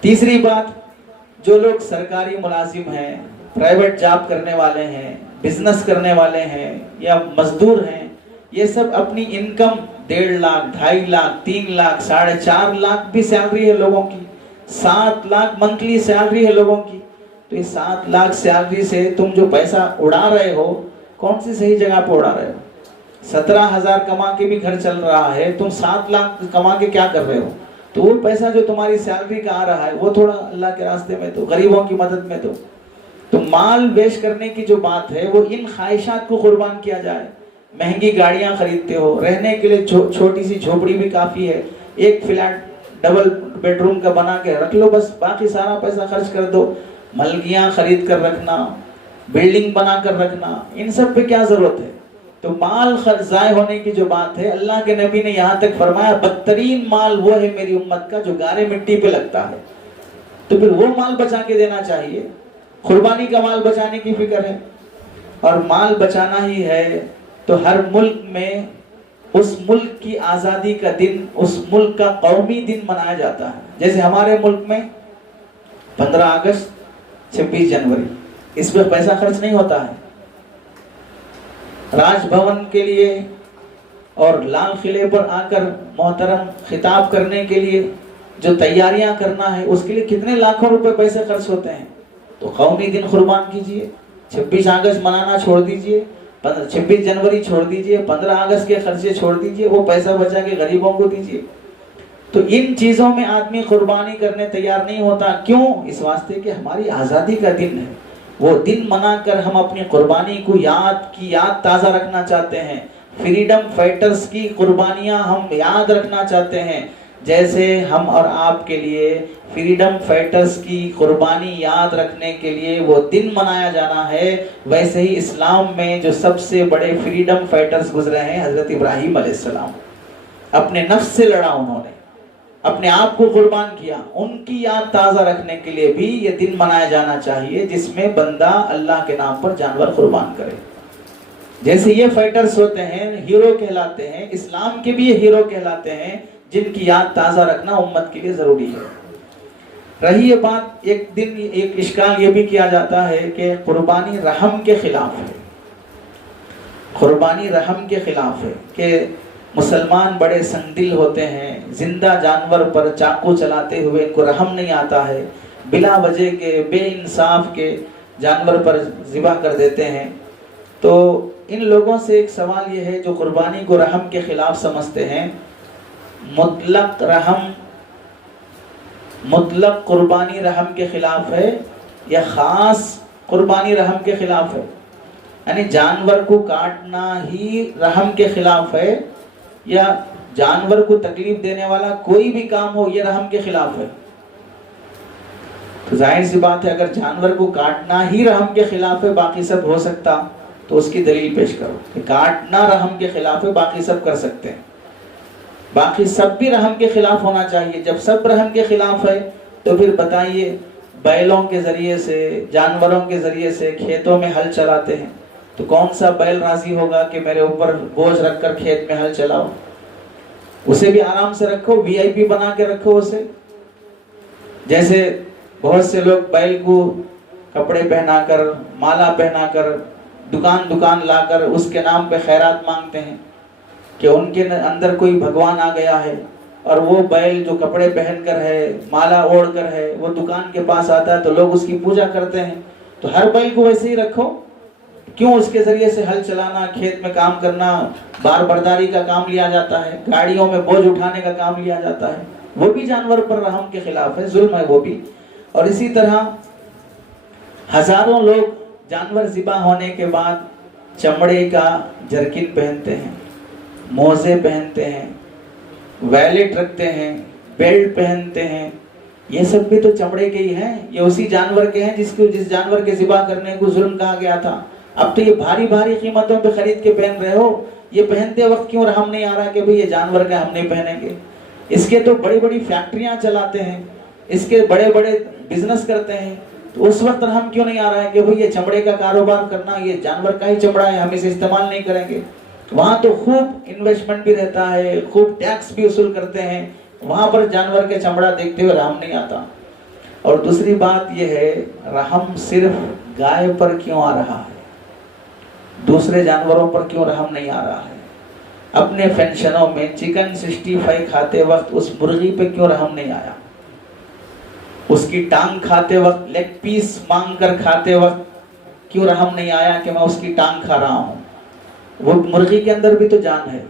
تیسری بات، جو لوگ سرکاری ملازم ہیں، پرائیویٹ جاب کرنے والے ہیں، بزنس کرنے والے ہیں یا مزدور ہیں، یہ سب اپنی انکم 1.5 لاکھ، 2.5 لاکھ، 3 لاکھ، 4.5 لاکھ بھی سیلری ہے لوگوں کی، 7 لاکھ منتھلی سیلری ہے لوگوں کی۔ تو اس 7 لاکھ سیلری سے تم جو پیسہ اڑا رہے ہو، کون سی صحیح جگہ پہ اڑا رہے ہو؟ 17,000 کما کے بھی گھر چل رہا ہے، تم 7 لاکھ کما کے کیا کر رہے ہو؟ تو وہ پیسہ جو تمہاری سیلری کا آ رہا ہے وہ تھوڑا اللہ کے راستے میں دو، غریبوں کی مدد میں دو۔ تو مال ویسٹ کرنے کی جو بات ہے وہ ان خواہشات کو قربان کیا جائے۔ مہنگی گاڑیاں خریدتے ہو، رہنے کے لیے چھوٹی سی جھوپڑی بھی کافی ہے، ایک فلیٹ ڈبل بیڈ روم کا بنا کے رکھ لو، بس باقی سارا پیسہ خرچ کر دو۔ ملگیاں خرید کر رکھنا، بلڈنگ بنا کر رکھنا، ان سب پہ کیا ضرورت ہے؟ تو مال ضائع ہونے کی جو بات ہے، اللہ کے نبی نے یہاں تک فرمایا بدترین مال وہ ہے میری امت کا جو گارے مٹی پہ لگتا ہے۔ تو پھر وہ مال بچا کے دینا چاہیے۔ قربانی کا مال بچانے کی فکر ہے، اور مال بچانا ہی ہے تو ہر ملک میں اس ملک کی آزادی کا دن، اس ملک کا قومی دن منایا جاتا ہے۔ جیسے ہمارے ملک میں 15 اگست، 26 جنوری، اس پہ پیسہ خرچ نہیں ہوتا ہے۔ راج بھون کے لیے اور لال قلعے پر آ کر محترم خطاب کرنے کے لیے جو تیاریاں کرنا ہے، اس کے لیے کتنے لاکھوں روپے پیسے خرچ ہوتے ہیں۔ تو قومی دن قربان کیجئے، 26 اگست منانا چھوڑ دیجئے، 26 جنوری چھوڑ دیجئے، 15 اگست کے خرچے چھوڑ دیجئے، وہ پیسہ بچا کے غریبوں کو دیجئے۔ تو ان چیزوں میں آدمی قربانی کرنے تیار نہیں ہوتا، کیوں؟ اس واسطے کہ ہماری آزادی کا دن ہے۔ وہ دن منا کر ہم اپنی قربانی کو یاد تازہ رکھنا چاہتے ہیں۔ فریڈم فائٹرز کی قربانیاں ہم یاد رکھنا چاہتے ہیں۔ جیسے ہم اور آپ کے لیے فریڈم فائٹرز کی قربانی یاد رکھنے کے لیے وہ دن منایا جانا ہے، ویسے ہی اسلام میں جو سب سے بڑے فریڈم فائٹرز گزرے ہیں، حضرت ابراہیم علیہ السلام، اپنے نفس سے لڑا انہوں نے، اپنے آپ کو قربان کیا، ان کی یاد تازہ رکھنے کے لیے بھی یہ دن منایا جانا چاہیے جس میں بندہ اللہ کے نام پر جانور قربان کرے۔ جیسے یہ فائٹرز ہوتے ہیں، ہیرو کہلاتے ہیں، اسلام کے بھی یہ ہیرو کہلاتے ہیں جن کی یاد تازہ رکھنا امت کے لیے ضروری ہے۔ رہی یہ بات، ایک دن ایک اشکال یہ بھی کیا جاتا ہے کہ قربانی رحم کے خلاف ہے، قربانی رحم کے خلاف ہے کہ مسلمان بڑے سنگدل ہوتے ہیں، زندہ جانور پر چاقو چلاتے ہوئے ان کو رحم نہیں آتا ہے، بلا وجہ کے بے انصاف کے جانور پر ذبح کر دیتے ہیں۔ تو ان لوگوں سے ایک سوال یہ ہے جو قربانی کو رحم کے خلاف سمجھتے ہیں، مطلق رحم، مطلق قربانی رحم کے خلاف ہے یا خاص قربانی رحم کے خلاف ہے؟ یعنی جانور کو کاٹنا ہی رحم کے خلاف ہے یا جانور کو تکلیف دینے والا کوئی بھی کام ہو یہ رحم کے خلاف ہے؟ تو ظاہر سی بات ہے اگر جانور کو کاٹنا ہی رحم کے خلاف ہے، باقی سب ہو سکتا تو اس کی دلیل پیش کرو کہ کاٹنا رحم کے خلاف ہے، باقی سب کر سکتے ہیں، باقی سب بھی رحم کے خلاف ہونا چاہیے۔ جب سب رحم کے خلاف ہے تو پھر بتائیے بیلوں کے ذریعے سے، جانوروں کے ذریعے سے کھیتوں میں ہل چلاتے ہیں تو کون سا بیل راضی ہوگا کہ میرے اوپر بوجھ رکھ کر کھیت میں ہل چلاؤ؟ اسے بھی آرام سے رکھو، وی آئی پی بنا کے رکھو اسے۔ جیسے بہت سے لوگ بیل کو کپڑے پہنا کر، مالا پہنا کر، دکان لا کر اس کے نام پہ خیرات مانگتے ہیں کہ ان کے اندر کوئی بھگوان آ گیا ہے، اور وہ بیل جو کپڑے پہن کر ہے، مالا اوڑھ کر ہے، وہ دکان کے پاس آتا ہے تو لوگ اس کی پوجا کرتے ہیں۔ تو ہر بیل کو ویسے ہی رکھو، کیوں اس کے ذریعے سے ہل چلانا، کھیت میں کام کرنا، بار برداری کا کام لیا جاتا ہے، گاڑیوں میں بوجھ اٹھانے کا کام لیا جاتا ہے، وہ بھی جانور پر رحم کے خلاف ہے، ظلم ہے وہ بھی۔ اور اسی طرح ہزاروں لوگ جانور ذبح ہونے کے بعد چمڑے کا جرکن پہنتے ہیں، موزے پہنتے ہیں، ویلٹ رکھتے ہیں، بیلٹ پہنتے ہیں، یہ سب بھی تو چمڑے کے ہی ہیں، یہ اسی جانور کے ہیں جس جانور کے ذبح کرنے کو ظلم کہا گیا تھا۔ اب تو یہ بھاری بھاری قیمتوں پہ خرید کے پہن رہے ہو، یہ پہنتے وقت کیوں رحم نہیں آ رہا کہ بھئی یہ جانور کا ہم نہیں پہنیں گے؟ اس کے تو بڑی بڑی فیکٹریاں چلاتے ہیں، اس کے بڑے بڑے بزنس کرتے ہیں، تو اس وقت رحم کیوں نہیں آ رہا ہے کہ بھئی یہ چمڑے کا کاروبار کرنا، یہ جانور کا ہی چمڑا ہے، ہم اسے استعمال نہیں کریں گے؟ وہاں تو خوب انویسٹمنٹ بھی رہتا ہے، خوب ٹیکس بھی وصول کرتے ہیں، وہاں پر جانور کے چمڑا دیکھتے ہوئے رحم نہیں آتا۔ اور دوسری بات یہ ہے، رحم صرف گائے پر کیوں آ رہا ہے، دوسرے جانوروں پر کیوں رحم نہیں آ رہا ہے؟ اپنے فنکشنوں میں چکن 65 کھاتے وقت اس مرغی پہ کیوں رحم نہیں آیا؟ اس کی ٹانگ کھاتے وقت، لیگ پیس مانگ کر کھاتے وقت کیوں رحم نہیں آیا کہ میں اس کی ٹانگ کھا رہا ہوں؟ وہ مرغی کے اندر بھی تو جان ہے۔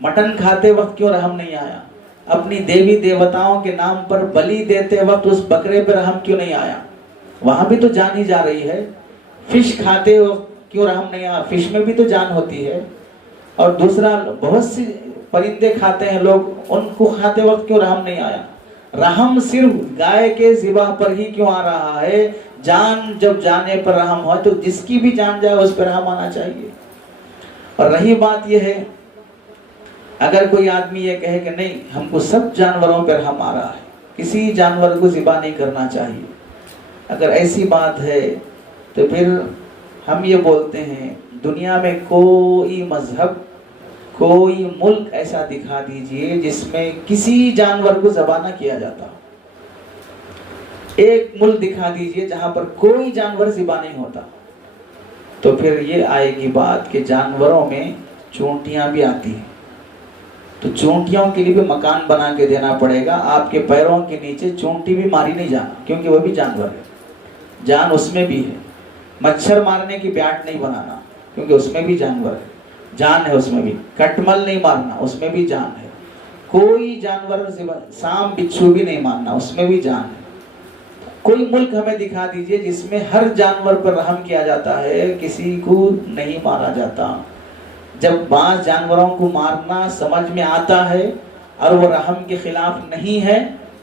مٹن کھاتے وقت کیوں رحم نہیں آیا؟ اپنی دیوی دیوتاؤں کے نام پر بلی دیتے وقت اس بکرے پہ رحم کیوں نہیں آیا؟ وہاں بھی تو جان ہی جا رہی ہے۔ فش کھاتے وقت کیوں رحم نہیں آیا؟ فش میں بھی تو جان ہوتی ہے۔ اور دوسرا بہت سی پرندے کھاتے ہیں لوگ، ان کو کھاتے وقت کیوں رحم نہیں آیا؟ رحم صرف گائے کے ذبح پر ہی کیوں آ رہا ہے؟ جان جب جانے پر رحم ہو تو جس کی بھی جان جائے اس پر رحم آنا چاہیے۔ اور رہی بات یہ ہے، اگر کوئی آدمی یہ کہے کہ نہیں ہم کو سب جانوروں پر رحم آ رہا ہے، کسی جانور کو ذبح نہیں کرنا چاہیے، اگر ایسی بات ہے تو پھر ہم یہ بولتے ہیں دنیا میں کوئی مذہب، کوئی ملک ایسا دکھا دیجئے جس میں کسی جانور کو ذبح نہ کیا جاتا۔ ایک ملک دکھا دیجئے جہاں پر کوئی جانور ذبح نہیں ہوتا۔ تو پھر یہ آئے گی بات کہ جانوروں میں چونٹیاں بھی آتی ہیں، تو چونٹیوں کے لیے بھی مکان بنا کے دینا پڑے گا۔ آپ کے پیروں کے نیچے چونٹی بھی ماری نہیں جانا، کیونکہ وہ بھی جانور ہے، جان اس میں بھی ہے۔ مچھر مارنے کی بیاٹ نہیں بنانا، کیونکہ اس میں بھی جانور ہے، جان ہے اس میں بھی۔ کٹمل نہیں مارنا، اس میں بھی جان ہے۔ کوئی جانور سانپ بچھو بھی نہیں مارنا، اس میں بھی جان ہے۔ کوئی ملک ہمیں دکھا دیجئے جس میں ہر جانور پر رحم کیا جاتا ہے، کسی کو نہیں مارا جاتا۔ جب بعض جانوروں کو مارنا سمجھ میں آتا ہے اور وہ رحم کے خلاف نہیں ہے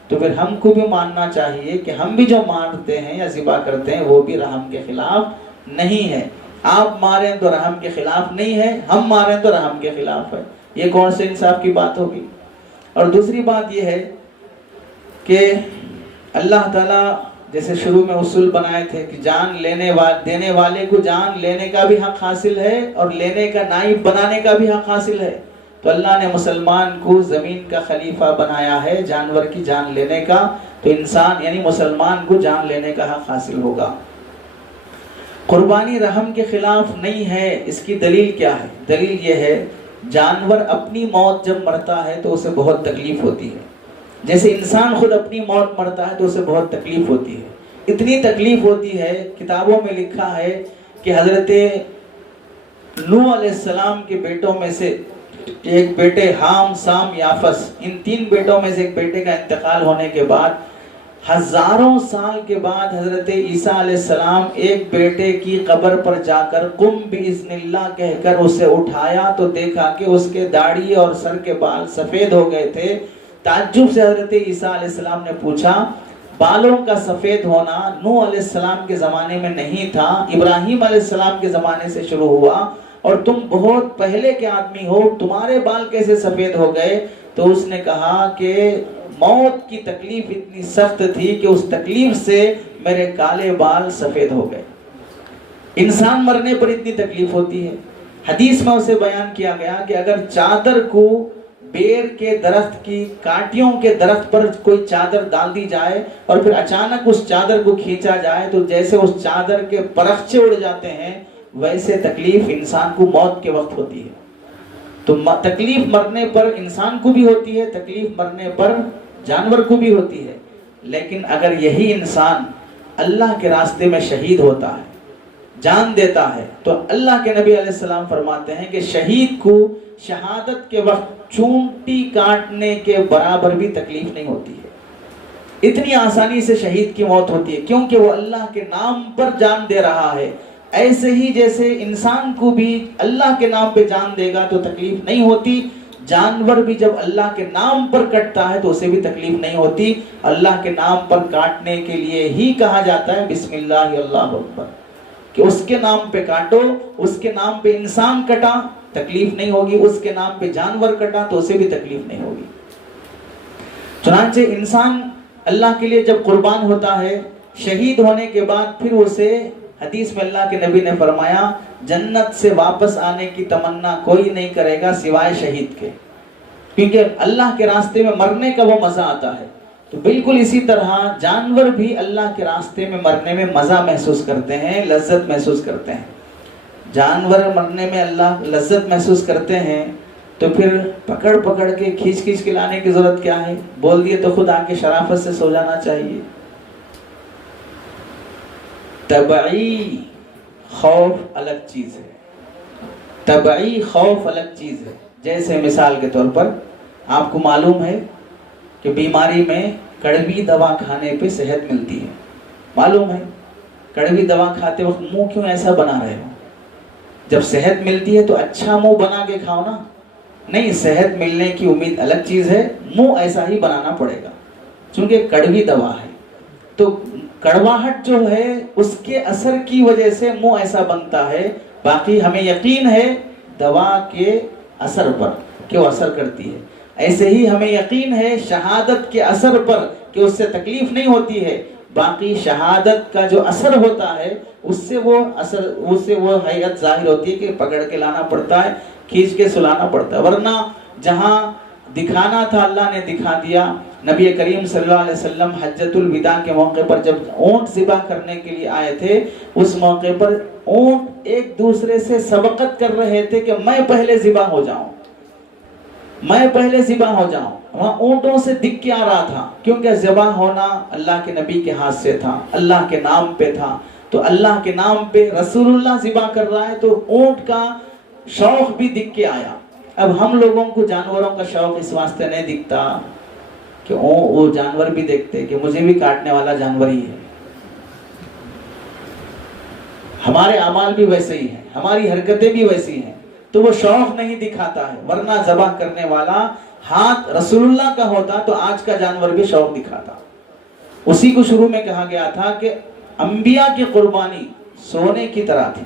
تو پھر ہم کو بھی ماننا چاہیے کہ ہم بھی جو مارتے ہیں یا ذبح کرتے ہیں وہ بھی رحم کے خلاف نہیں ہے۔ آپ ماریں تو رحم کے خلاف نہیں ہے، ہم ماریں تو رحم کے خلاف ہے۔ یہ کون سے انصاف کی بات ہوگی؟ اور دوسری بات یہ ہے کہ اللہ تعالیٰ جیسے شروع میں اصول بنائے تھے کہ جان دینے والے کو جان لینے کا بھی حق حاصل ہے اور لینے کا نائب بنانے کا بھی حق حاصل ہے، تو اللہ نے مسلمان کو زمین کا خلیفہ بنایا ہے جانور کی جان لینے کا، تو انسان یعنی مسلمان کو جان لینے کا حق حاصل ہوگا۔ قربانی رحم کے خلاف نہیں ہے، اس کی دلیل کیا ہے؟ دلیل یہ ہے، جانور اپنی موت جب مرتا ہے تو اسے بہت تکلیف ہوتی ہے، جیسے انسان خود اپنی موت مرتا ہے تو اسے بہت تکلیف ہوتی ہے۔ اتنی تکلیف ہوتی ہے، کتابوں میں لکھا ہے کہ حضرت نوح علیہ السلام کے بیٹوں میں سے ایک بیٹے حام، سام، یافس، ان 3 بیٹوں میں سے ایک بیٹے کا انتقال ہونے کے بعد ہزاروں سال کے بعد حضرت عیسیٰ علیہ السلام ایک بیٹے کی قبر پر جا کر قم باذن اللہ کہہ کر اسے اٹھایا تو دیکھا کہ اس کے داڑھی اور سر کے بال سفید ہو گئے تھے۔ تعجب سے حضرت عیسیٰ علیہ السلام نے پوچھا، بالوں کا سفید ہونا نوح علیہ السلام کے زمانے میں نہیں تھا، ابراہیم علیہ السلام کے زمانے سے شروع ہوا، اور تم بہت پہلے کے آدمی ہو، تمہارے بال کیسے سفید ہو گئے؟ تو اس نے کہا کہ موت کی تکلیف اتنی سخت تھی کہ اس تکلیف سے میرے کالے بال سفید ہو گئے۔ انسان مرنے پر اتنی تکلیف ہوتی ہے۔ حدیث میں اسے بیان کیا گیا کہ اگر چادر کو بیر کے درخت کی کانٹیوں کے درخت پر کوئی چادر ڈال دی جائے اور پھر اچانک اس چادر کو کھینچا جائے تو جیسے اس چادر کے پرخچے اڑ جاتے ہیں، ویسے تکلیف انسان کو موت کے وقت ہوتی ہے۔ تو تکلیف مرنے پر انسان کو بھی ہوتی ہے، تکلیف مرنے پر جانور کو بھی ہوتی ہے، لیکن اگر یہی انسان اللہ کے راستے میں شہید ہوتا ہے، جان دیتا ہے، تو اللہ کے نبی علیہ السلام فرماتے ہیں کہ شہید کو شہادت کے وقت چونٹی کاٹنے کے برابر بھی تکلیف نہیں ہوتی ہے۔ اتنی آسانی سے شہید کی موت ہوتی ہے کیونکہ وہ اللہ کے نام پر جان دے رہا ہے۔ ایسے ہی جیسے انسان کو بھی اللہ کے نام پہ جان دے گا تو تکلیف نہیں ہوتی، جانور بھی جب اللہ کے نام پر کٹتا ہے تو اسے بھی تکلیف نہیں ہوتی۔ اللہ کے نام پر کاٹنے کے لیے ہی کہا جاتا ہے بسم اللہ اللہ اکبر، کہ اس کے نام پہ کاٹو، اس کے نام پہ انسان کٹا تکلیف نہیں ہوگی، اس کے نام پہ جانور کٹا تو اسے بھی تکلیف نہیں ہوگی۔ چنانچہ انسان اللہ کے لیے جب قربان ہوتا ہے، شہید ہونے کے بعد پھر اسے حدیث میں اللہ کے نبی نے فرمایا جنت سے واپس آنے کی تمنا کوئی نہیں کرے گا سوائے شہید کے، کیونکہ اللہ کے راستے میں مرنے کا وہ مزہ آتا ہے۔ تو بالکل اسی طرح جانور بھی اللہ کے راستے میں مرنے میں مزہ محسوس کرتے ہیں، لذت محسوس کرتے ہیں۔ جانور مرنے میں اللہ لذت محسوس کرتے ہیں تو پھر پکڑ پکڑ کے کھینچ کھینچ کے لانے کی ضرورت کیا ہے؟ بول دیے تو خود آ کے شرافت سے سو جانا چاہیے۔ طبعی خوف الگ چیز ہے، طبعی خوف الگ چیز ہے۔ جیسے مثال کے طور پر آپ کو معلوم ہے کہ بیماری میں کڑوی دوا کھانے پہ صحت ملتی ہے، معلوم ہے؟ کڑوی دوا کھاتے وقت منہ کیوں ایسا بنا رہے ہو؟ جب صحت ملتی ہے تو اچھا منہ بنا کے کھاؤ نا، نہیں صحت ملنے کی امید الگ چیز ہے، منہ ایسا ہی بنانا پڑے گا چونکہ کڑوی دوا ہے۔ تو کڑواہٹ جو ہے اس کے اثر کی وجہ سے منہ ایسا بنتا ہے، باقی ہمیں یقین ہے دوا کے اثر پر کہ وہ اثر کرتی ہے۔ ایسے ہی ہمیں یقین ہے شہادت کے اثر پر کہ اس سے تکلیف نہیں ہوتی ہے، باقی شہادت کا جو اثر ہوتا ہے اس سے وہ حیت ظاہر ہوتی ہے کہ پکڑ کے لانا پڑتا ہے، کھینچ کے سلانا پڑتا ہے، ورنہ جہاں دکھانا تھا اللہ نے دکھا دیا۔ نبی کریم صلی اللہ علیہ وسلم حجۃ الوداع کے موقع پر جب اونٹ ذبح کرنے کے لیے آئے تھے، اس موقع پر اونٹ ایک دوسرے سے سبقت کر رہے تھے کہ میں پہلے ذبح ہو جاؤں، میں پہلے ذبح ہو جاؤں۔ وہاں اونٹوں سے دکھ کے آ رہا تھا کیونکہ ذبح ہونا اللہ کے نبی کے ہاتھ سے تھا، اللہ کے نام پہ تھا، تو اللہ کے نام پہ رسول اللہ ذبح کر رہا ہے تو اونٹ کا شوق بھی دکھ کے آیا۔ اب ہم لوگوں کو جانوروں کا شوق اس واسطے نہیں دکھتا کہ وہ جانور بھی دیکھتے کہ مجھے بھی کاٹنے والا جانور ہی ہے۔ ہمارے اعمال بھی ویسے ہی ہیں، ہماری حرکتیں بھی ویسی ہیں، تو وہ شوق نہیں دکھاتا ہے، ورنہ ذبح کرنے والا ہاتھ رسول اللہ کا ہوتا تو آج کا جانور بھی شوق دکھاتا۔ اسی کو شروع میں کہا گیا تھا کہ انبیاء کی قربانی سونے کی طرح تھی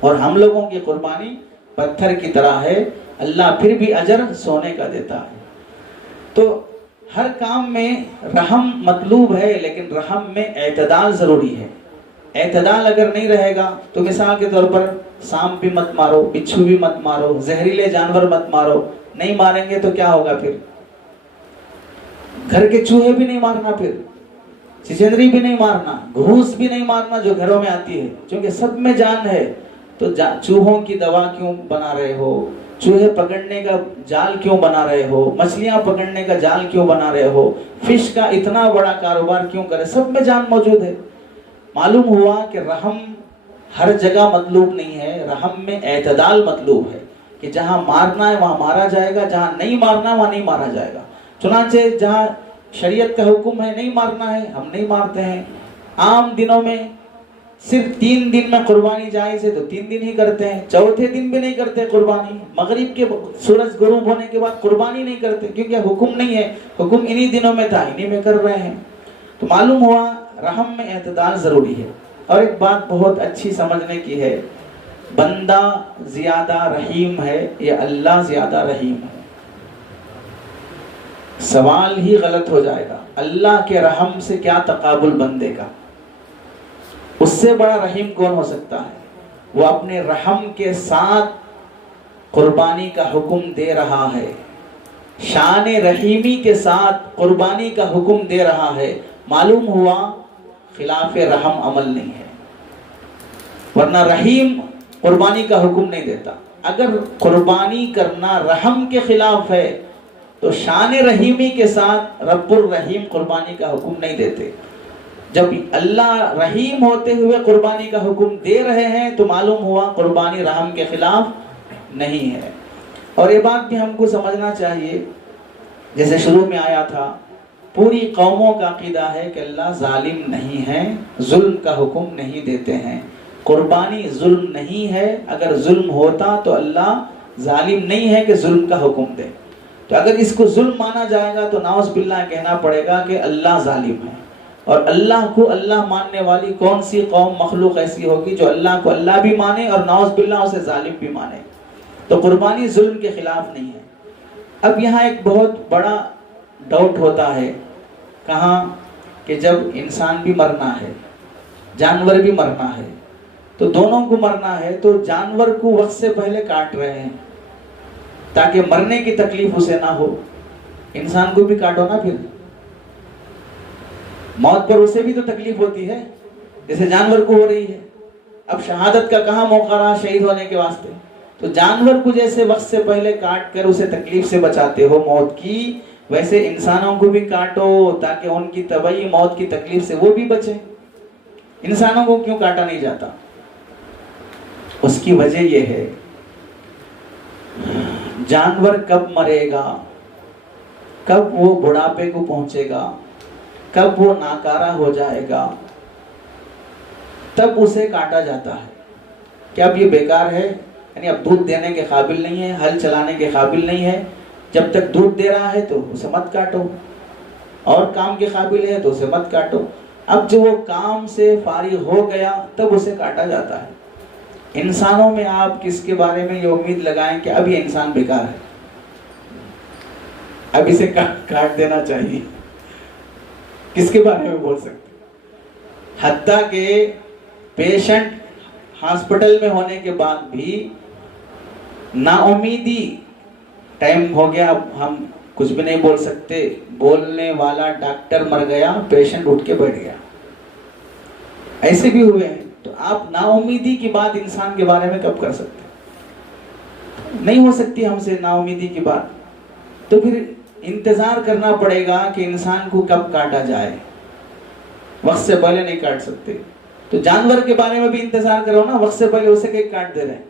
اور ہم لوگوں کی قربانی پتھر کی طرح ہے، اللہ پھر بھی اجر سونے کا دیتا ہے۔ تو ہر کام میں رحم مطلوب ہے، لیکن رحم میں اعتدال ضروری ہے۔ اعتدال اگر نہیں رہے گا تو مثال کے طور پر سانپ بھی مت مارو، بچھو بھی مت مارو، زہریلے جانور مت مارو، نہیں ماریں گے تو کیا ہوگا؟ پھر گھر کے چوہے بھی نہیں مارنا، پھر چچندری بھی نہیں مارنا، گھوس بھی نہیں مارنا جو گھروں میں آتی ہے، کیونکہ سب میں جان ہے۔ تو چوہوں کی دوا کیوں بنا رہے ہو؟ چوہے پکڑنے کا جال کیوں بنا رہے ہو؟ مچھلیاں پکڑنے کا جال کیوں بنا رہے ہو؟ فش کا اتنا بڑا کاروبار کیوں کرے؟ سب میں جان موجود ہے۔ معلوم ہوا کہ رحم ہر جگہ مطلوب نہیں ہے، رحم میں اعتدال مطلوب ہے، کہ جہاں مارنا ہے وہاں مارا جائے گا، جہاں نہیں مارنا ہے وہاں نہیں مارا جائے گا۔ چنانچہ جہاں شریعت کا حکم ہے نہیں مارنا ہے، ہم نہیں مارتے ہیں۔ عام دنوں میں صرف 3 دن میں قربانی جائز ہے تو 3 دن ہی کرتے ہیں، چوتھے دن بھی نہیں کرتے قربانی، مغرب کے سورج غروب ہونے کے بعد قربانی نہیں کرتے، کیونکہ حکم نہیں ہے، حکم انہی دنوں میں تھا، انہی میں کر رہے ہیں۔ تو معلوم ہوا رحم میں اعتدال ضروری ہے۔ اور ایک بات بہت اچھی سمجھنے کی ہے، بندہ زیادہ رحیم ہے یا اللہ زیادہ رحیم ہے؟ سوال ہی غلط ہو جائے گا۔ اللہ کے رحم سے کیا تقابل بندے کا؟ اس سے بڑا رحیم کون ہو سکتا ہے؟ وہ اپنے رحم کے ساتھ قربانی کا حکم دے رہا ہے، شان رحیمی کے ساتھ قربانی کا حکم دے رہا ہے۔ معلوم ہوا خلاف رحم عمل نہیں ہے، ورنہ رحیم قربانی کا حکم نہیں دیتا۔ اگر قربانی کرنا رحم کے خلاف ہے تو شان رحیمی کے ساتھ رب الرحیم قربانی کا حکم نہیں دیتے۔ جب اللہ رحیم ہوتے ہوئے قربانی کا حکم دے رہے ہیں تو معلوم ہوا قربانی رحم کے خلاف نہیں ہے۔ اور یہ بات بھی ہم کو سمجھنا چاہیے، جیسے شروع میں آیا تھا، پوری قوموں کا عقیدہ ہے کہ اللہ ظالم نہیں ہے، ظلم کا حکم نہیں دیتے ہیں۔ قربانی ظلم نہیں ہے، اگر ظلم ہوتا تو اللہ ظالم نہیں ہے کہ ظلم کا حکم دے۔ تو اگر اس کو ظلم مانا جائے گا تو نعوذ باللہ کہنا پڑے گا کہ اللہ ظالم ہے۔ اور اللہ کو اللہ ماننے والی کون سی قوم مخلوق ایسی ہوگی جو اللہ کو اللہ بھی مانے اور نعوذ باللہ اسے ظالم بھی مانے؟ تو قربانی ظلم کے خلاف نہیں ہے۔ اب یہاں ایک بہت بڑا ڈاؤٹ ہوتا ہے، کہاں کہ جب انسان بھی مرنا ہے، جانور بھی مرنا ہے، تو دونوں کو مرنا ہے، تو جانور کو وقت سے پہلے کاٹ رہے ہیں تاکہ مرنے کی تکلیف اسے نہ ہو، انسان کو بھی کاٹو نا، پھر موت پر اسے بھی تو تکلیف ہوتی ہے جیسے جانور کو ہو رہی ہے۔ اب شہادت کا کہاں موقع رہا شہید ہونے کے واسطے؟ تو جانور کو جیسے وقت سے پہلے کاٹ کر اسے تکلیف سے بچاتے ہو موت کی، ویسے انسانوں کو بھی کاٹو تاکہ ان کی طبعی موت کی تکلیف سے وہ بھی بچیں۔ انسانوں کو کیوں کاٹا نہیں جاتا؟ اس کی وجہ یہ ہے، جانور کب مرے گا، کب وہ بڑھاپے کو پہنچے گا، کب وہ ناکارہ ہو جائے گا، تب اسے کاٹا جاتا ہے۔ کہ اب یہ بیکار ہے، یعنی اب دودھ دینے کے قابل نہیں ہے، ہل چلانے کے قابل نہیں ہے، جب تک دودھ دے رہا ہے تو اسے مت کاٹو، اور کام کے قابل ہے تو اسے مت کاٹو۔ اب جو وہ کام سے فارغ ہو گیا تب اسے کاٹا جاتا ہے۔ انسانوں میں آپ کس کے بارے میں یہ امید لگائیں کہ اب یہ انسان بیکار ہے، اب اسے کاٹ دینا چاہیے؟ کس کے بارے میں بول سکتے؟ حتیٰ کہ پیشنٹ ہاسپٹل میں ہونے کے بعد بھی نا امیدی، ٹائم ہو گیا اب ہم کچھ بھی نہیں بول سکتے، بولنے والا ڈاکٹر مر گیا، پیشنٹ اٹھ کے بیٹھ گیا، ایسے بھی ہوئے ہیں۔ تو آپ نا امیدی کی بات انسان کے بارے میں کب کر سکتے؟ نہیں ہو سکتی ہم سے نا امیدی کی بات۔ تو پھر انتظار کرنا پڑے گا کہ انسان کو کب کاٹا جائے، وقت سے پہلے نہیں کاٹ سکتے۔ تو جانور کے بارے میں بھی انتظار کرو نا، وقت سے پہلے اسے کہیں کاٹ دے رہے ہیں۔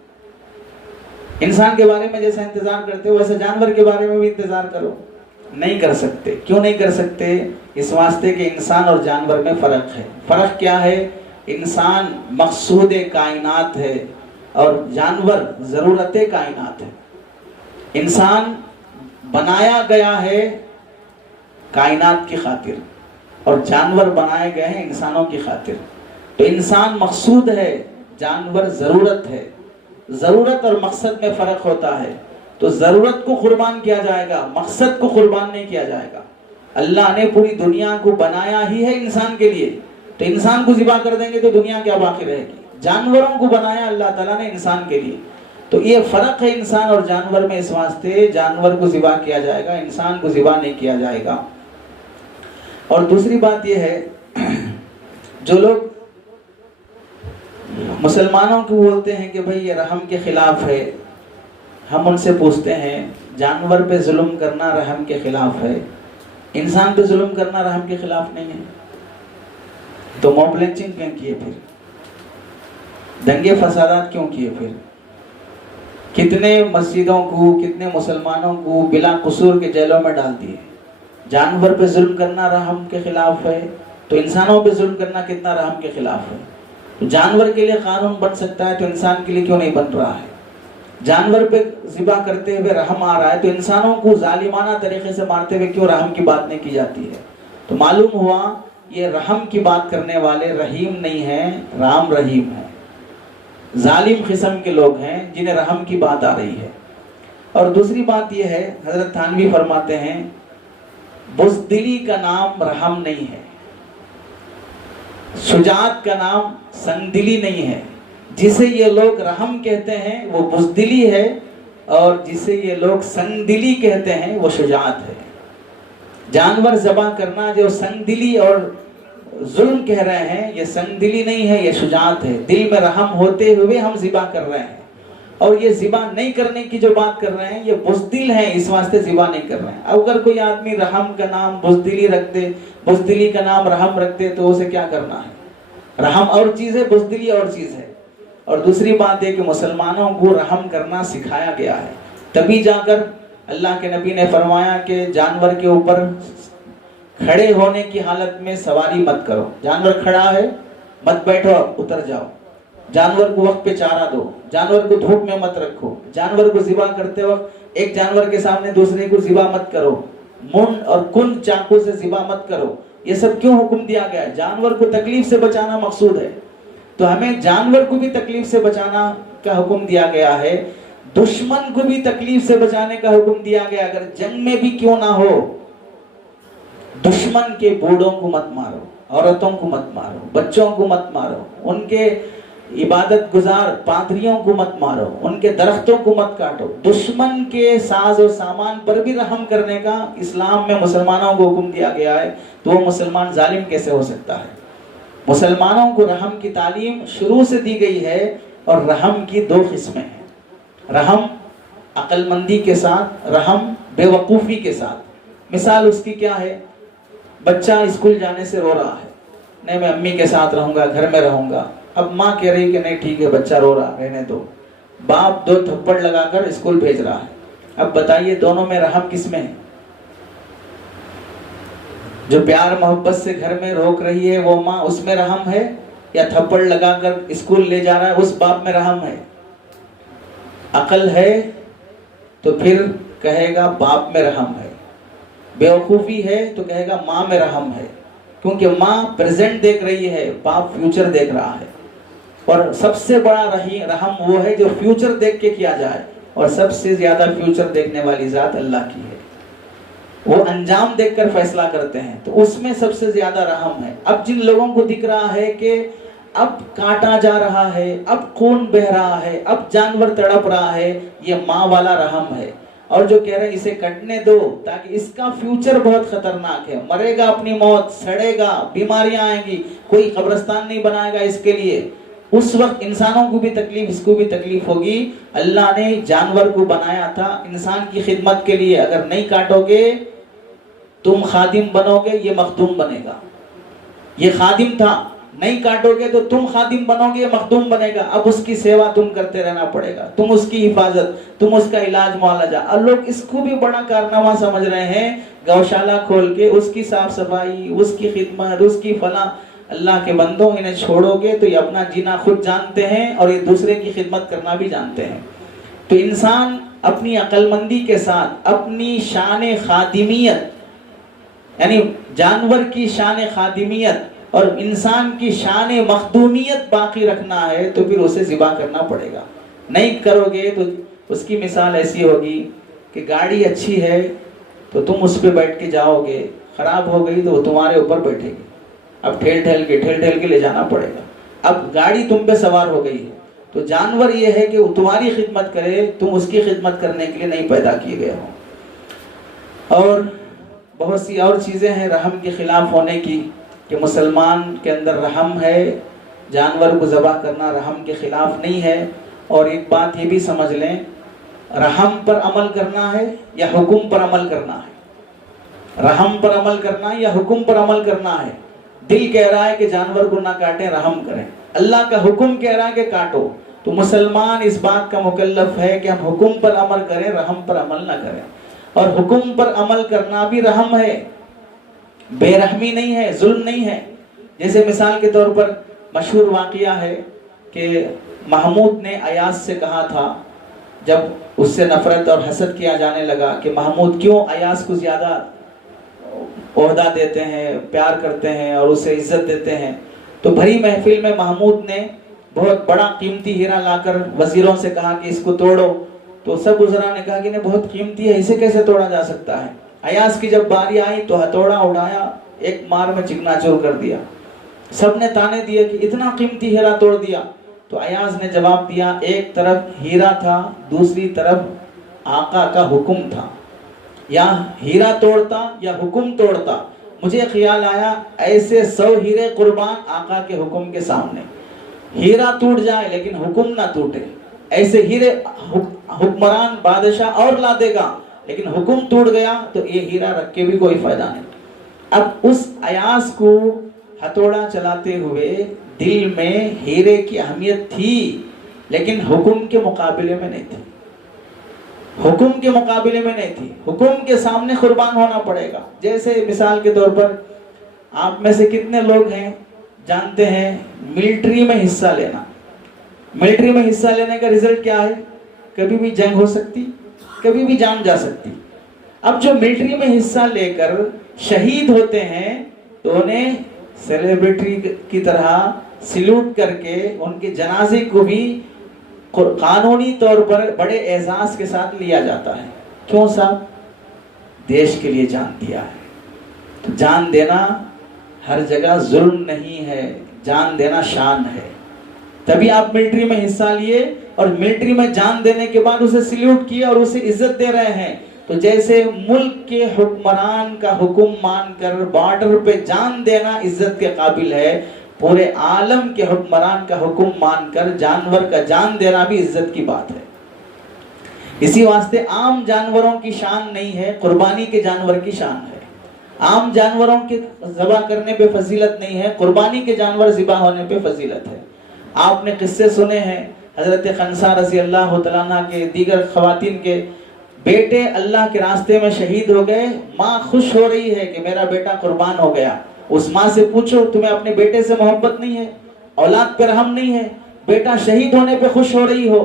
انسان کے بارے میں جیسا انتظار کرتے ہو ویسے جانور کے بارے میں بھی انتظار کرو، نہیں کر سکتے۔ کیوں نہیں کر سکتے؟ اس واسطے کہ انسان اور جانور میں فرق ہے۔ فرق کیا ہے؟ انسان مقصود کائنات ہے اور جانور ضرورت کائنات ہے۔ انسان بنایا گیا ہے کائنات کی خاطر اور جانور بنائے گئے ہیں انسانوں کی خاطر۔ تو انسان مقصود ہے، جانور ضرورت ہے۔ ضرورت اور مقصد میں فرق ہوتا ہے۔ تو ضرورت کو قربان کیا جائے گا، مقصد کو قربان نہیں کیا جائے گا۔ اللہ نے پوری دنیا کو بنایا ہی ہے انسان کے لیے، تو انسان کو ذبح کر دیں گے تو دنیا کیا باقی رہے گی؟ جانوروں کو بنایا اللہ تعالیٰ نے انسان کے لیے، تو یہ فرق ہے انسان اور جانور میں، اس واسطے جانور کو ذبح کیا جائے گا، انسان کو ذبح نہیں کیا جائے گا۔ اور دوسری بات یہ ہے، جو لوگ مسلمانوں کو بولتے ہیں کہ بھئی یہ رحم کے خلاف ہے، ہم ان سے پوچھتے ہیں جانور پہ ظلم کرنا رحم کے خلاف ہے، انسان پہ ظلم کرنا رحم کے خلاف نہیں ہے، تو موب لنچنگ کیوں کیے؟ پھر دنگے فسادات کیوں کیے؟ پھر کتنے مسجدوں کو، کتنے مسلمانوں کو بلا قصور کے جیلوں میں ڈال دیے؟ جانور پہ ظلم کرنا رحم کے خلاف ہے، تو انسانوں پہ ظلم کرنا کتنا رحم کے خلاف ہے؟ تو جانور کے لیے قانون بن سکتا ہے تو انسان کے لیے کیوں نہیں بن رہا ہے؟ جانور پہ ذبح کرتے ہوئے رحم آ رہا ہے تو انسانوں کو ظالمانہ طریقے سے مارتے ہوئے کیوں رحم کی بات نہیں کی جاتی ہے؟ تو معلوم ہوا یہ رحم کی بات کرنے والے رحیم نہیں ہیں، رام رحیم ہیں، ظالم قسم کے لوگ ہیں جنہیں رحم کی بات آ رہی ہے۔ اور دوسری بات یہ ہے، حضرت تھانوی فرماتے ہیں بزدلی کا نام رحم نہیں ہے، شجاعت کا نام سنگدلی نہیں ہے، جسے یہ لوگ رحم کہتے ہیں وہ بزدلی ہے، اور جسے یہ لوگ سنگدلی کہتے ہیں وہ شجاعت ہے۔ جانور ذبح کرنا جو سنگدلی اور ظلم کہہ رہے ہیں، یہ سنگدلی نہیں ہے، یہ شجاعت ہے، دل میں رحم ہوتے ہوئے ہم ذبح کر رہے ہیں، اور یہ ذبح نہیں کرنے کی جو بات کر رہے ہیں یہ بزدل ہیں، اس واسطے ذبح نہیں کر رہے ہیں۔ اگر کوئی آدمی رحم کا نام بزدلی رکھ دے، بزدلی کا نام رحم رکھ دے تو اسے کیا کرنا ہے؟ رحم اور چیز ہے، بزدلی اور چیز ہے۔ اور دوسری بات ہے کہ مسلمانوں کو رحم کرنا سکھایا گیا ہے، تبھی جا کر اللہ کے نبی نے فرمایا کہ جانور کے اوپر کھڑے ہونے کی حالت میں سواری مت کرو، جانور کھڑا ہے مت بیٹھو، اتر جاؤ، جانور کو وقت پہ چارہ دو، جانور کو دھوپ میں مت رکھو، جانور کو ذبح کرتے وقت ایک جانور کے سامنے دوسرے کو ذبح مت کرو، من اور کن چاقو سے ذبح مت کرو۔ یہ سب کیوں حکم دیا گیا ہے؟ جانور کو تکلیف سے بچانا مقصود ہے، تو ہمیں جانور کو بھی تکلیف سے بچانا کا حکم دیا گیا ہے، دشمن کو بھی تکلیف سے بچانے کا حکم دیا گیا، اگر جنگ میں بھی کیوں نہ ہو، دشمن کے بوڑھوں کو مت مارو، عورتوں کو مت مارو، بچوں کو مت مارو، ان کے عبادت گزار پادریوں کو مت مارو، ان کے درختوں کو مت کاٹو، دشمن کے ساز و سامان پر بھی رحم کرنے کا اسلام میں مسلمانوں کو حکم دیا گیا ہے، تو وہ مسلمان ظالم کیسے ہو سکتا ہے؟ مسلمانوں کو رحم کی تعلیم شروع سے دی گئی ہے، اور رحم کی دو قسمیں ہیں، رحم عقل مندی کے ساتھ، رحم بے وقوفی کے ساتھ۔ مثال اس کی کیا ہے؟ بچہ اسکول جانے سے رو رہا ہے، نہیں میں امی کے ساتھ رہوں گا، گھر میں رہوں گا، اب ماں کہہ رہی کہ نہیں ٹھیک ہے بچہ رو رہا رہنے دو، باپ 2 تھپڑ لگا کر اسکول بھیج رہا ہے۔ اب بتائیے دونوں میں رحم کس میں ہے؟ جو پیار محبت سے گھر میں روک رہی ہے وہ ماں، اس میں رحم ہے، یا تھپڑ لگا کر اسکول لے جا رہا ہے اس باپ میں رحم ہے؟ عقل ہے تو پھر کہے گا باپ میں رحم ہے، بیوقوفی ہے تو کہے گا ماں میں رحم ہے، کیونکہ ماں پریزنٹ دیکھ رہی ہے، باپ فیوچر دیکھ رہا ہے، اور سب سے بڑا رحم وہ ہے جو فیوچر دیکھ کے کیا جائے، اور سب سے زیادہ فیوچر دیکھنے والی ذات اللہ کی ہے، وہ انجام دیکھ کر فیصلہ کرتے ہیں، تو اس میں سب سے زیادہ رحم ہے۔ اب جن لوگوں کو دکھ رہا ہے کہ اب کاٹا جا رہا ہے، اب خون بہ رہا ہے، اب جانور تڑپ رہا ہے، یہ ماں والا رحم ہے، اور جو کہہ رہے ہیں اسے کٹنے دو تاکہ اس کا فیوچر بہت خطرناک ہے، مرے گا اپنی موت، سڑے گا، بیماریاں آئیں گی، کوئی قبرستان نہیں بنائے گا اس کے لیے، اس وقت انسانوں کو بھی تکلیف، اس کو بھی تکلیف ہوگی۔ اللہ نے جانور کو بنایا تھا انسان کی خدمت کے لیے، اگر نہیں کاٹو گے تم خادم بنو گے، یہ مخدوم بنے گا، یہ خادم تھا، نہیں کاٹو گے تو تم خادم بنو گے، یہ مخدوم بنے گا، اب اس کی سیوا تم کرتے رہنا پڑے گا، تم اس کی حفاظت، تم اس کا علاج معالجہ، اور لوگ اس کو بھی بڑا کارنامہ سمجھ رہے ہیں، گوشالہ کھول کے اس کی صاف صفائی، اس کی خدمت، اس کی فلاں۔ اللہ کے بندوں انہیں چھوڑو گے تو یہ اپنا جینا خود جانتے ہیں اور یہ دوسرے کی خدمت کرنا بھی جانتے ہیں۔ تو انسان اپنی عقل مندی کے ساتھ اپنی شان خادمیت، یعنی جانور کی شان خادمیت اور انسان کی شان مخدومیت باقی رکھنا ہے تو پھر اسے ذبح کرنا پڑے گا۔ نہیں کرو گے تو اس کی مثال ایسی ہوگی کہ گاڑی اچھی ہے تو تم اس پہ بیٹھ کے جاؤ گے، خراب ہو گئی تو وہ تمہارے اوپر بیٹھے گی، اب ٹھیل ٹھیل کے لے جانا پڑے گا. اب گاڑی تم پہ سوار ہو گئی ہے تو جانور یہ ہے کہ وہ تمہاری خدمت کرے، تم اس کی خدمت کرنے کے لیے نہیں پیدا کیے گئے ہو. اور بہت سی اور چیزیں ہیں رحم کے خلاف ہونے کی، کہ مسلمان کے اندر رحم ہے، جانور کو ذبح کرنا رحم کے خلاف نہیں ہے. اور ایک بات یہ بھی سمجھ لیں، رحم پر عمل کرنا ہے یا حکم پر عمل کرنا ہے؟ رحم پر عمل کرنا ہے یا حکم پر عمل کرنا ہے؟ دل کہہ رہا ہے کہ جانور کو نہ کاٹیں، رحم کریں، اللہ کا حکم کہہ رہا ہے کہ کاٹو. تو مسلمان اس بات کا مکلف ہے کہ ہم حکم پر عمل کریں، رحم پر عمل نہ کریں. اور حکم پر عمل کرنا بھی رحم ہے، بے رحمی نہیں ہے، ظلم نہیں ہے. جیسے مثال کے طور پر مشہور واقعہ ہے کہ محمود نے ایاز سے کہا تھا، جب اس سے نفرت اور حسد کیا جانے لگا کہ محمود کیوں ایاز کو زیادہ عہدہ دیتے ہیں، پیار کرتے ہیں اور اسے عزت دیتے ہیں، تو بھری محفل میں محمود نے بہت بڑا قیمتی ہیرا لا کر وزیروں سے کہا کہ اس کو توڑو. تو سب وزراء نے کہا کہ نہیں بہت قیمتی ہے، اسے کیسے توڑا جا سکتا ہے. ایاز کی جب باری آئی تو ہتھوڑا اڑایا، ایک مار میں چکنا چور کر دیا. سب نے تانے دیے کہ اتنا قیمتی ہیرا توڑ دیا. تو ایاز نے جواب دیا، ایک طرف ہیرا تھا، دوسری طرف آقا کا حکم تھا، یا ہیرا توڑتا یا حکم توڑتا. مجھے خیال آیا ایسے 100 ہیرے قربان آقا کے حکم کے سامنے. ہیرا ٹوٹ جائے لیکن حکم نہ ٹوٹے. ایسے ہیرے حکمران بادشاہ اور لا دے گا لیکن حکم ٹوٹ گیا تو یہ ہیرا رکھ کے بھی کوئی فائدہ نہیں. اب اس ایاز کو ہتھوڑا چلاتے ہوئے دل میں ہیرے کی اہمیت تھی لیکن حکم کے مقابلے میں نہیں تھی. حکم کے مقابلے میں نہیں تھی، حکم کے سامنے قربان ہونا پڑے گا. جیسے مثال کے طور پر آپ میں سے کتنے لوگ ہیں جانتے ہیں ملٹری میں حصہ لینا؟ ملٹری میں حصہ لینے کا رزلٹ کیا ہے؟ کبھی بھی جنگ ہو سکتی، کبھی بھی جان جا سکتی. اب جو ملٹری میں حصہ لے کر شہید ہوتے ہیں تو انہیں سیلیبریٹی کی طرح سلوٹ کر کے ان کے جنازے کو بھی قانونی طور پر بڑے اعزاز کے ساتھ لیا جاتا ہے. کیوں صاحب؟ دیش کے لیے جان دیا ہے. تو جان دینا ہر جگہ ظلم نہیں ہے، جان دینا شان ہے. تبھی آپ ملٹری میں حصہ لیے اور ملٹری میں جان دینے کے بعد اسے سلیوٹ کیا اور اسے عزت دے رہے ہیں. تو جیسے ملک کے حکمران کا حکم مان کر بارڈر پہ جان دینا عزت کے قابل ہے، پورے عالم کے حکمران کا حکم مان کر جانور کا جان دینا بھی عزت کی بات ہے. اسی واسطے عام جانوروں کی شان نہیں ہے، قربانی کے جانور کی شان ہے. عام جانوروں کے ذبح کرنے پہ فضیلت نہیں ہے، قربانی کے جانور ذبح ہونے پہ فضیلت ہے. آپ نے قصے سنے ہیں حضرت خنسا رضی اللہ تعالیٰ عنہ کے، دیگر خواتین کے بیٹے اللہ کے راستے میں شہید ہو گئے. ماں خوش ہو رہی ہے کہ میرا بیٹا قربان ہو گیا. اس ماں سے پوچھو تمہیں اپنے بیٹے سے محبت نہیں ہے؟ اولاد پہ رحم نہیں ہے؟ بیٹا شہید ہونے پہ خوش ہو رہی ہو؟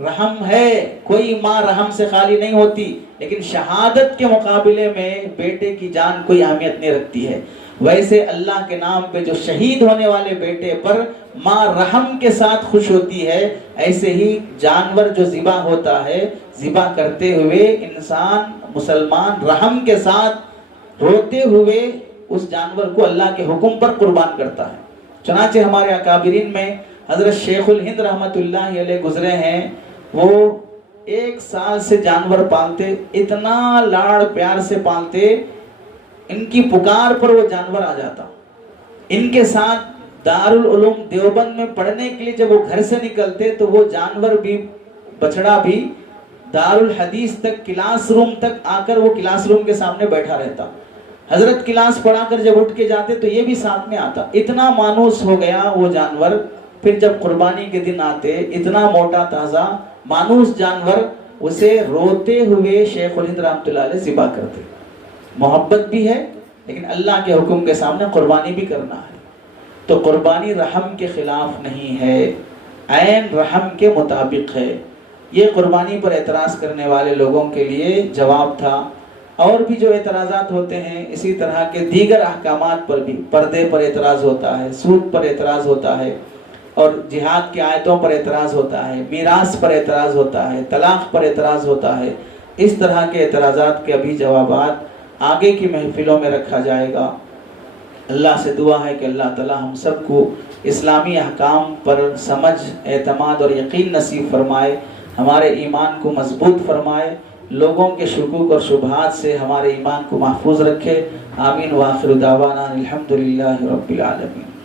رحم ہے، کوئی ماں رحم سے خالی نہیں ہوتی، لیکن شہادت کے مقابلے میں بیٹے کی جان کوئی اہمیت نہیں رکھتی ہے. ویسے اللہ کے نام پہ جو شہید ہونے والے بیٹے پر ماں رحم کے ساتھ خوش ہوتی ہے، ایسے ہی جانور جو ذبح ہوتا ہے، ذبح کرتے ہوئے انسان مسلمان رحم کے ساتھ روتے ہوئے اس جانور کو اللہ کے حکم پر قربان کرتا ہے. چنانچہ ہمارے اکابرین میں حضرت شیخ الہند رحمت اللہ علیہ گزرے ہیں. وہ 1 سال سے جانور پالتے، اتنا لاڑ پیار سے پالتے، ان کی پکار پر وہ جانور آ جاتا. ان کے ساتھ دارالعلوم دیوبند میں پڑھنے کے لیے جب وہ گھر سے نکلتے تو وہ جانور بھی، بچڑا بھی، دارالحدیث تک، کلاس روم تک آ کر وہ کلاس روم کے سامنے بیٹھا رہتا. حضرت کلاس پڑھا کر جب اٹھ کے جاتے تو یہ بھی ساتھ میں آتا. اتنا مانوس ہو گیا وہ جانور. پھر جب قربانی کے دن آتے، اتنا موٹا تازہ مانوس جانور، اسے روتے ہوئے شیخ الہند رحمۃ اللہ علیہ ذبح کرتے. محبت بھی ہے لیکن اللہ کے حکم کے سامنے قربانی بھی کرنا ہے. تو قربانی رحم کے خلاف نہیں ہے، عین رحم کے مطابق ہے. یہ قربانی پر اعتراض کرنے والے لوگوں کے لیے جواب تھا. اور بھی جو اعتراضات ہوتے ہیں اسی طرح کے دیگر احکامات پر بھی، پردے پر اعتراض ہوتا ہے، سود پر اعتراض ہوتا ہے، اور جہاد کی آیتوں پر اعتراض ہوتا ہے، میراث پر اعتراض ہوتا ہے، طلاق پر اعتراض ہوتا ہے. اس طرح کے اعتراضات کے ابھی جوابات آگے کی محفلوں میں رکھا جائے گا۔ اللہ سے دعا ہے کہ اللہ تعالی ہم سب کو اسلامی احکام پر سمجھ، اعتماد اور یقین نصیب فرمائے، ہمارے ایمان کو مضبوط فرمائے، لوگوں کے شکوک اور شبہات سے ہمارے ایمان کو محفوظ رکھے۔ آمین وآخر دعوانا الحمدللہ رب العالمین۔